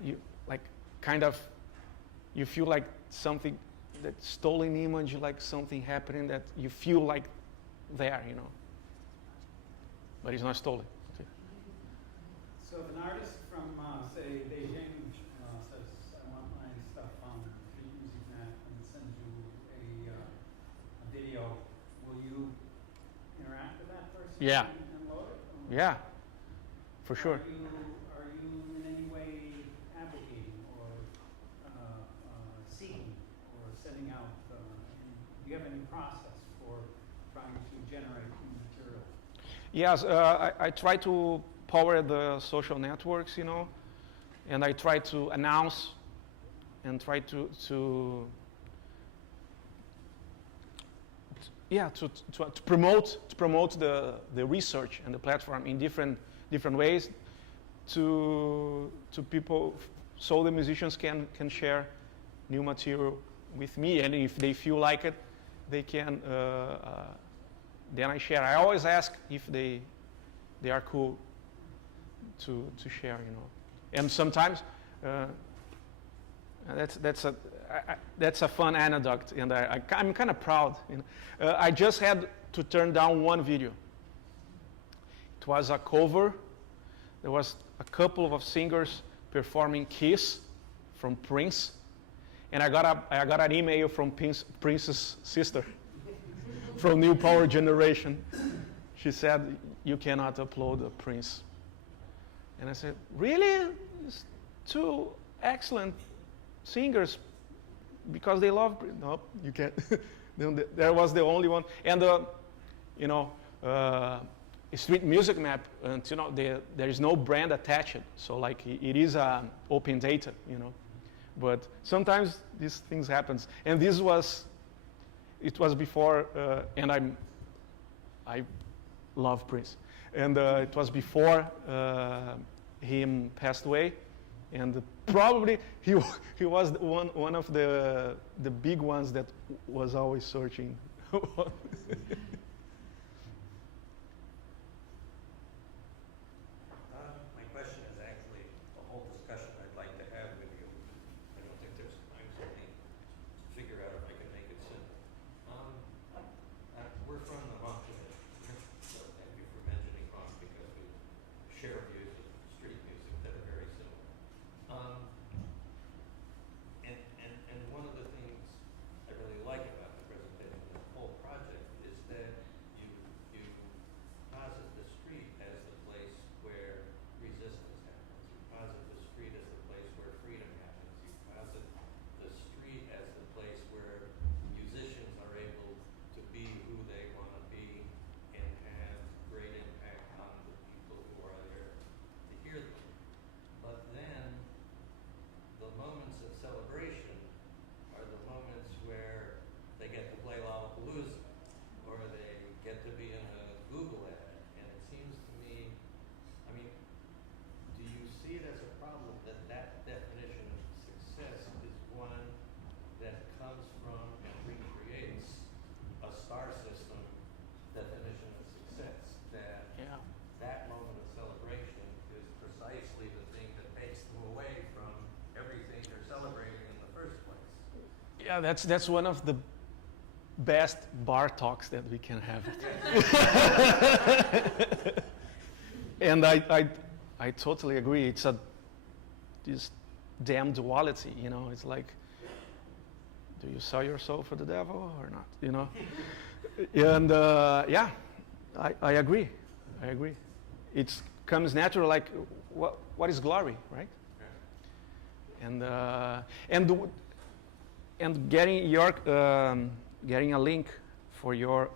you feel like something that stolen image, like something happening that you feel like there, you know. But it's not stolen. Okay. So if an artist from, say, Beijing says, I want my stuff on using that and sends you a video, will you interact with that person? Yeah. And load it? Or Yeah, for sure. Are you in any way advocating or seeking or sending out, do you have any process for trying to generate new material? Yes, I try to power the social networks, you know, and I try to announce and try to promote the research and the platform in different ways to people, so the musicians can share new material with me, and if they feel like it, they can. Then I share. I always ask if they are cool to share, you know. And sometimes that's a fun anecdote, and I'm kind of proud. You know. I just had to turn down one video. It was a cover. There was a couple of singers performing "Kiss" from Prince, and I got an email from Prince's sister. From New Power Generation. She said, you cannot upload a Prince. And I said, really? It's two excellent singers because they love Prince. No, you can't. That was the only one. And, you know, street music map, and, you know, there is no brand attached. So, like, it is open data, you know. But sometimes these things happen. And it was before, and I love Prince, and it was before him passed away, and probably he was one of the big ones that was always searching. My question is actually a whole discussion I'd like to have with you. I don't think there's time for me to figure out if I can make it simple. We're from the Montreal, so thank you for mentioning rock because we share views of street music that are very similar. And one of the things I really like about the presentation of the whole project is that you posit the street as the place where resistance happens. You posit the street as the place where freedom happens. You posit the street as the place where musicians are able to be who they want to be and have great impact on the people who are there to hear them. But then the moments of celebration are the moments where they get to play Lollapalooza or they get to be in a Google ad. And it seems to me, I mean, do you see it as a problem that definition of success is one that comes from and recreates a star system definition of success? That moment of celebration is precisely the thing that takes them away from everything they're celebrating in the first place. Yeah, that's one of the best bar talks that we can have. And I totally agree. It's this damn duality, you know. It's like, do you sell your soul for the devil or not? You know. And yeah, I agree. I agree. It comes natural. Like, what is glory, right? And getting your getting a link for your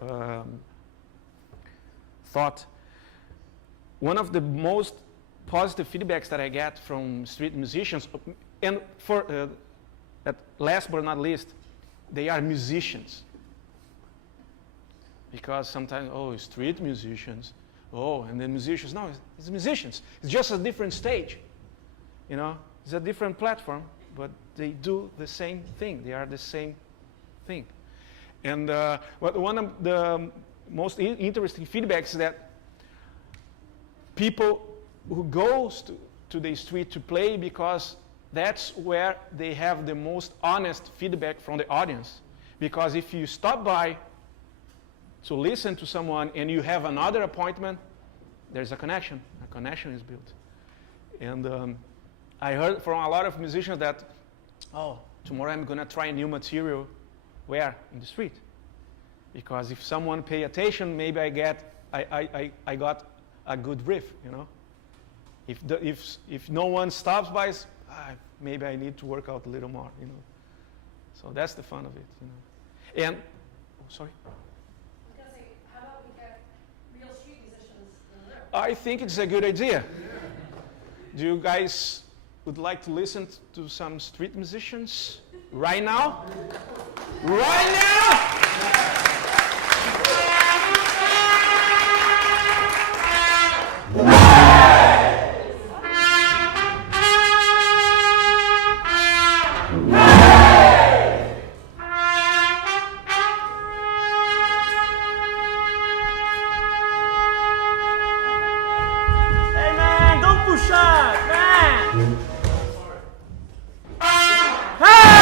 thought. One of the most positive feedbacks that I get from street musicians, and for at last but not least, they are musicians. Because sometimes, oh, street musicians, oh, and then musicians. No, it's musicians. It's just a different stage, you know. It's a different platform, but they do the same thing. They are the same thing. And one of the most interesting feedbacks is that people who goes to the street to play because that's where they have the most honest feedback from the audience. Because if you stop by to listen to someone and you have another appointment, there's a connection. A connection is built. And I heard from a lot of musicians that, oh, tomorrow I'm going to try a new material. Where? In the street. Because if someone pay attention, maybe I got a good riff, you know. If no one stops by, maybe I need to work out a little more, you know. So that's the fun of it, you know. And, sorry? I was going to say, how about we get real street musicians in the room? I think it's a good idea. Do you guys would like to listen to some street musicians right now? Right now? Hey!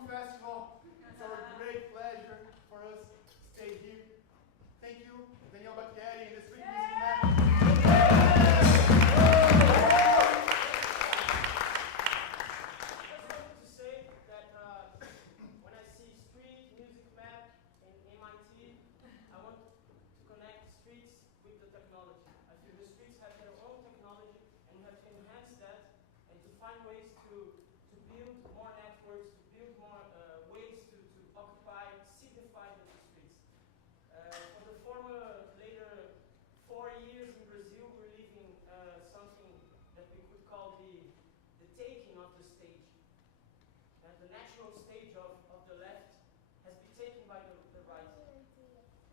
wonderful festival. It's a great pleasure for us to stay here. Thank you, Daniel Bacchieri and the Street Music Map. Just wanted to say that when I see street music map in MIT, I want to connect streets with the technology. I feel the streets have their own technology, and we have to enhance that and to find ways to build more networks, to build more ways to occupy, signify the streets. For the former, later 4 years in Brazil, we're living something that we could call the taking of the stage. The natural stage of the left has been taken by the right.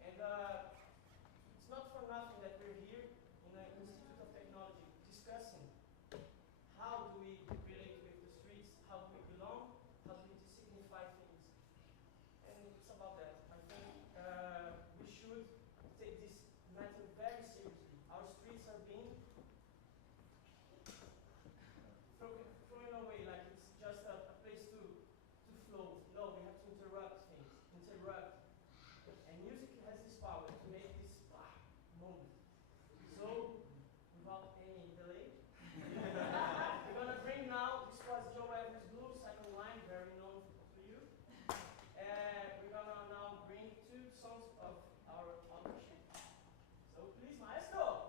And it's not for nothing that we're here in the Institute of Technology discussing how do we relate with the streets, how do we belong, how do we signify things. And it's about that. I think we should take this matter very seriously. Our streets are being thrown away like it's just a place to flow. No, we have to interrupt things, interrupt. And music has this power to make this moment. So, without any delay, we're going to bring now, this was Joe Evers' Blue, second line, very known to you. We're going to now bring 2 songs of our audition. So please, maestro!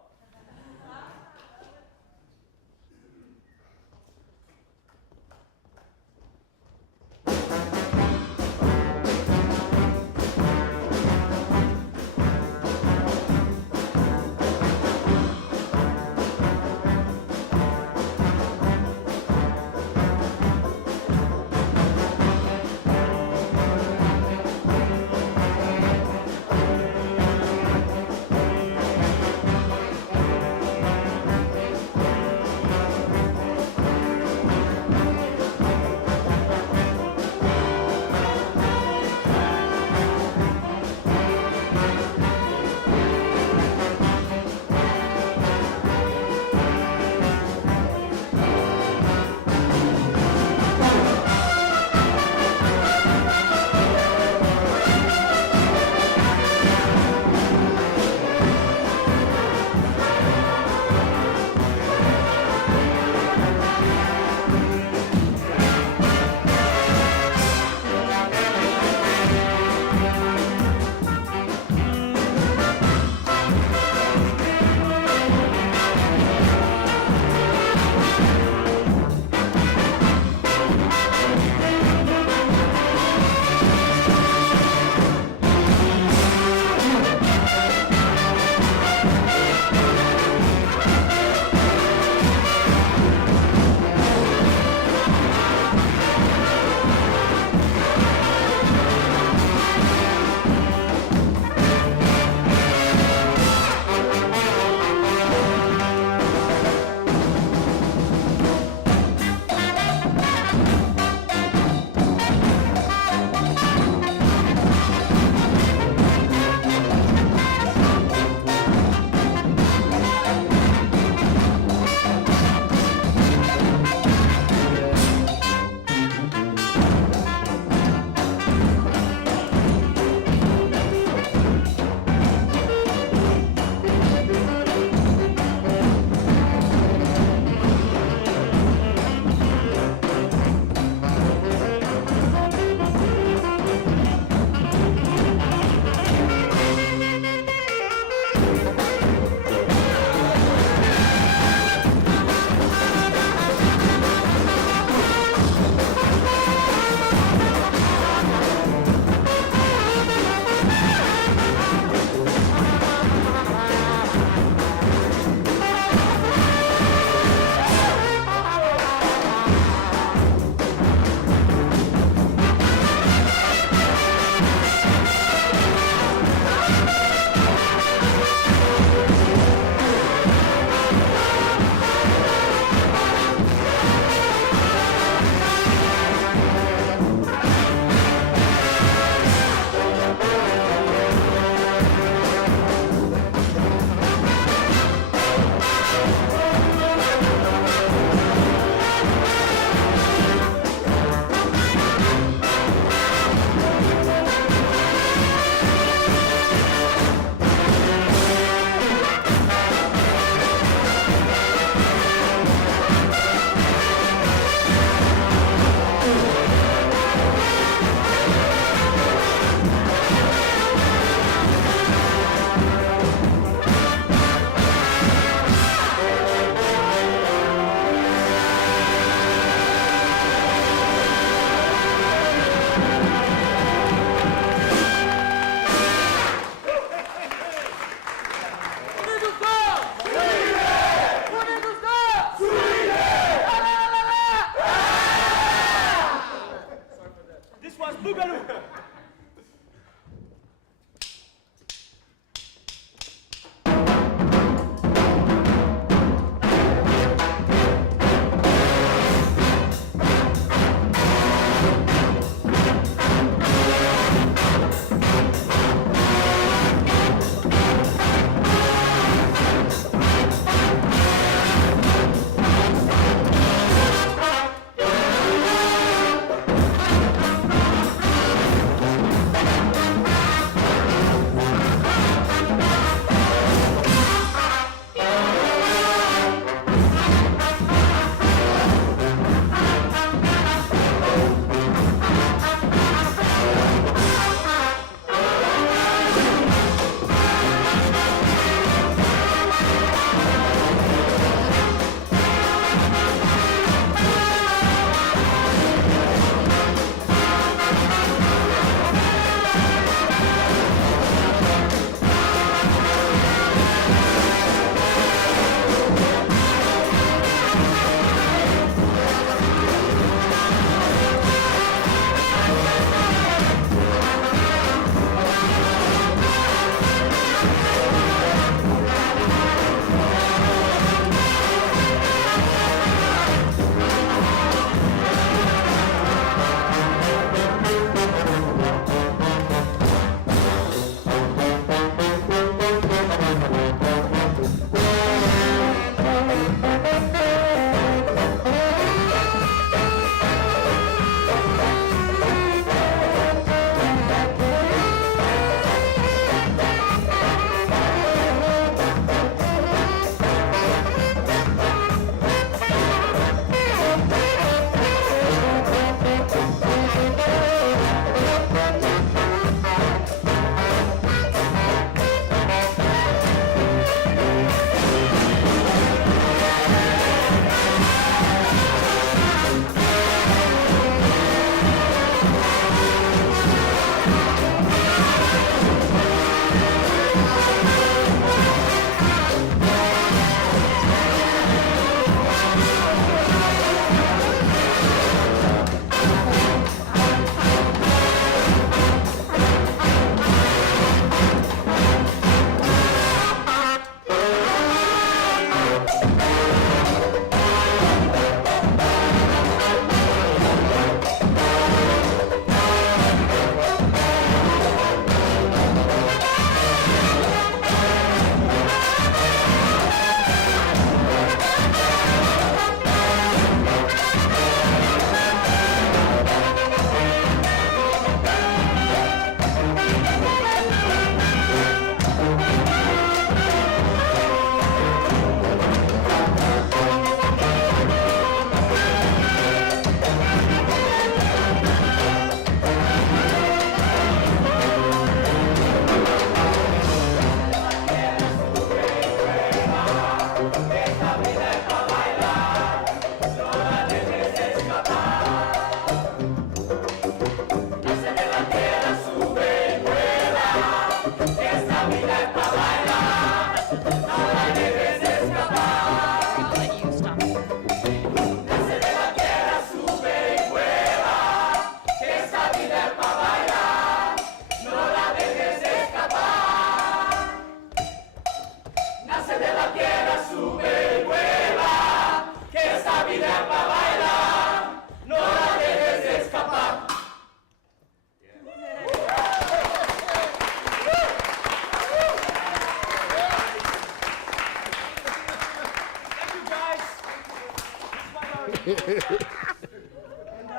And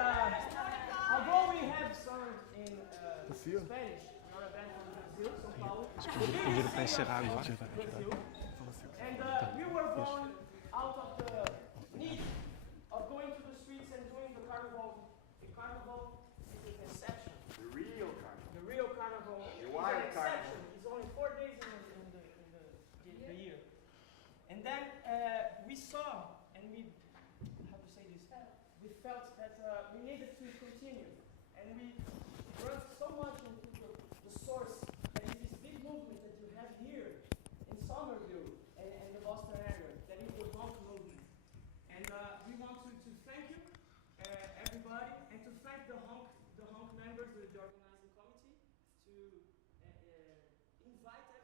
although we have songs in Spanish, we are a band from Brazil, São Paulo. Pediram para encerrar agora. Brazil. And we were born out of the need of going to the streets and doing the carnival. The carnival is an exception. The real carnival. The real carnival The is wild an exception. carnival. It's only 4 days in the year. And then we saw, and we, how to say this, we felt that we needed to continue. And we run so much into the source that is this big movement that you have here in Somerville and the Boston area, that it to invite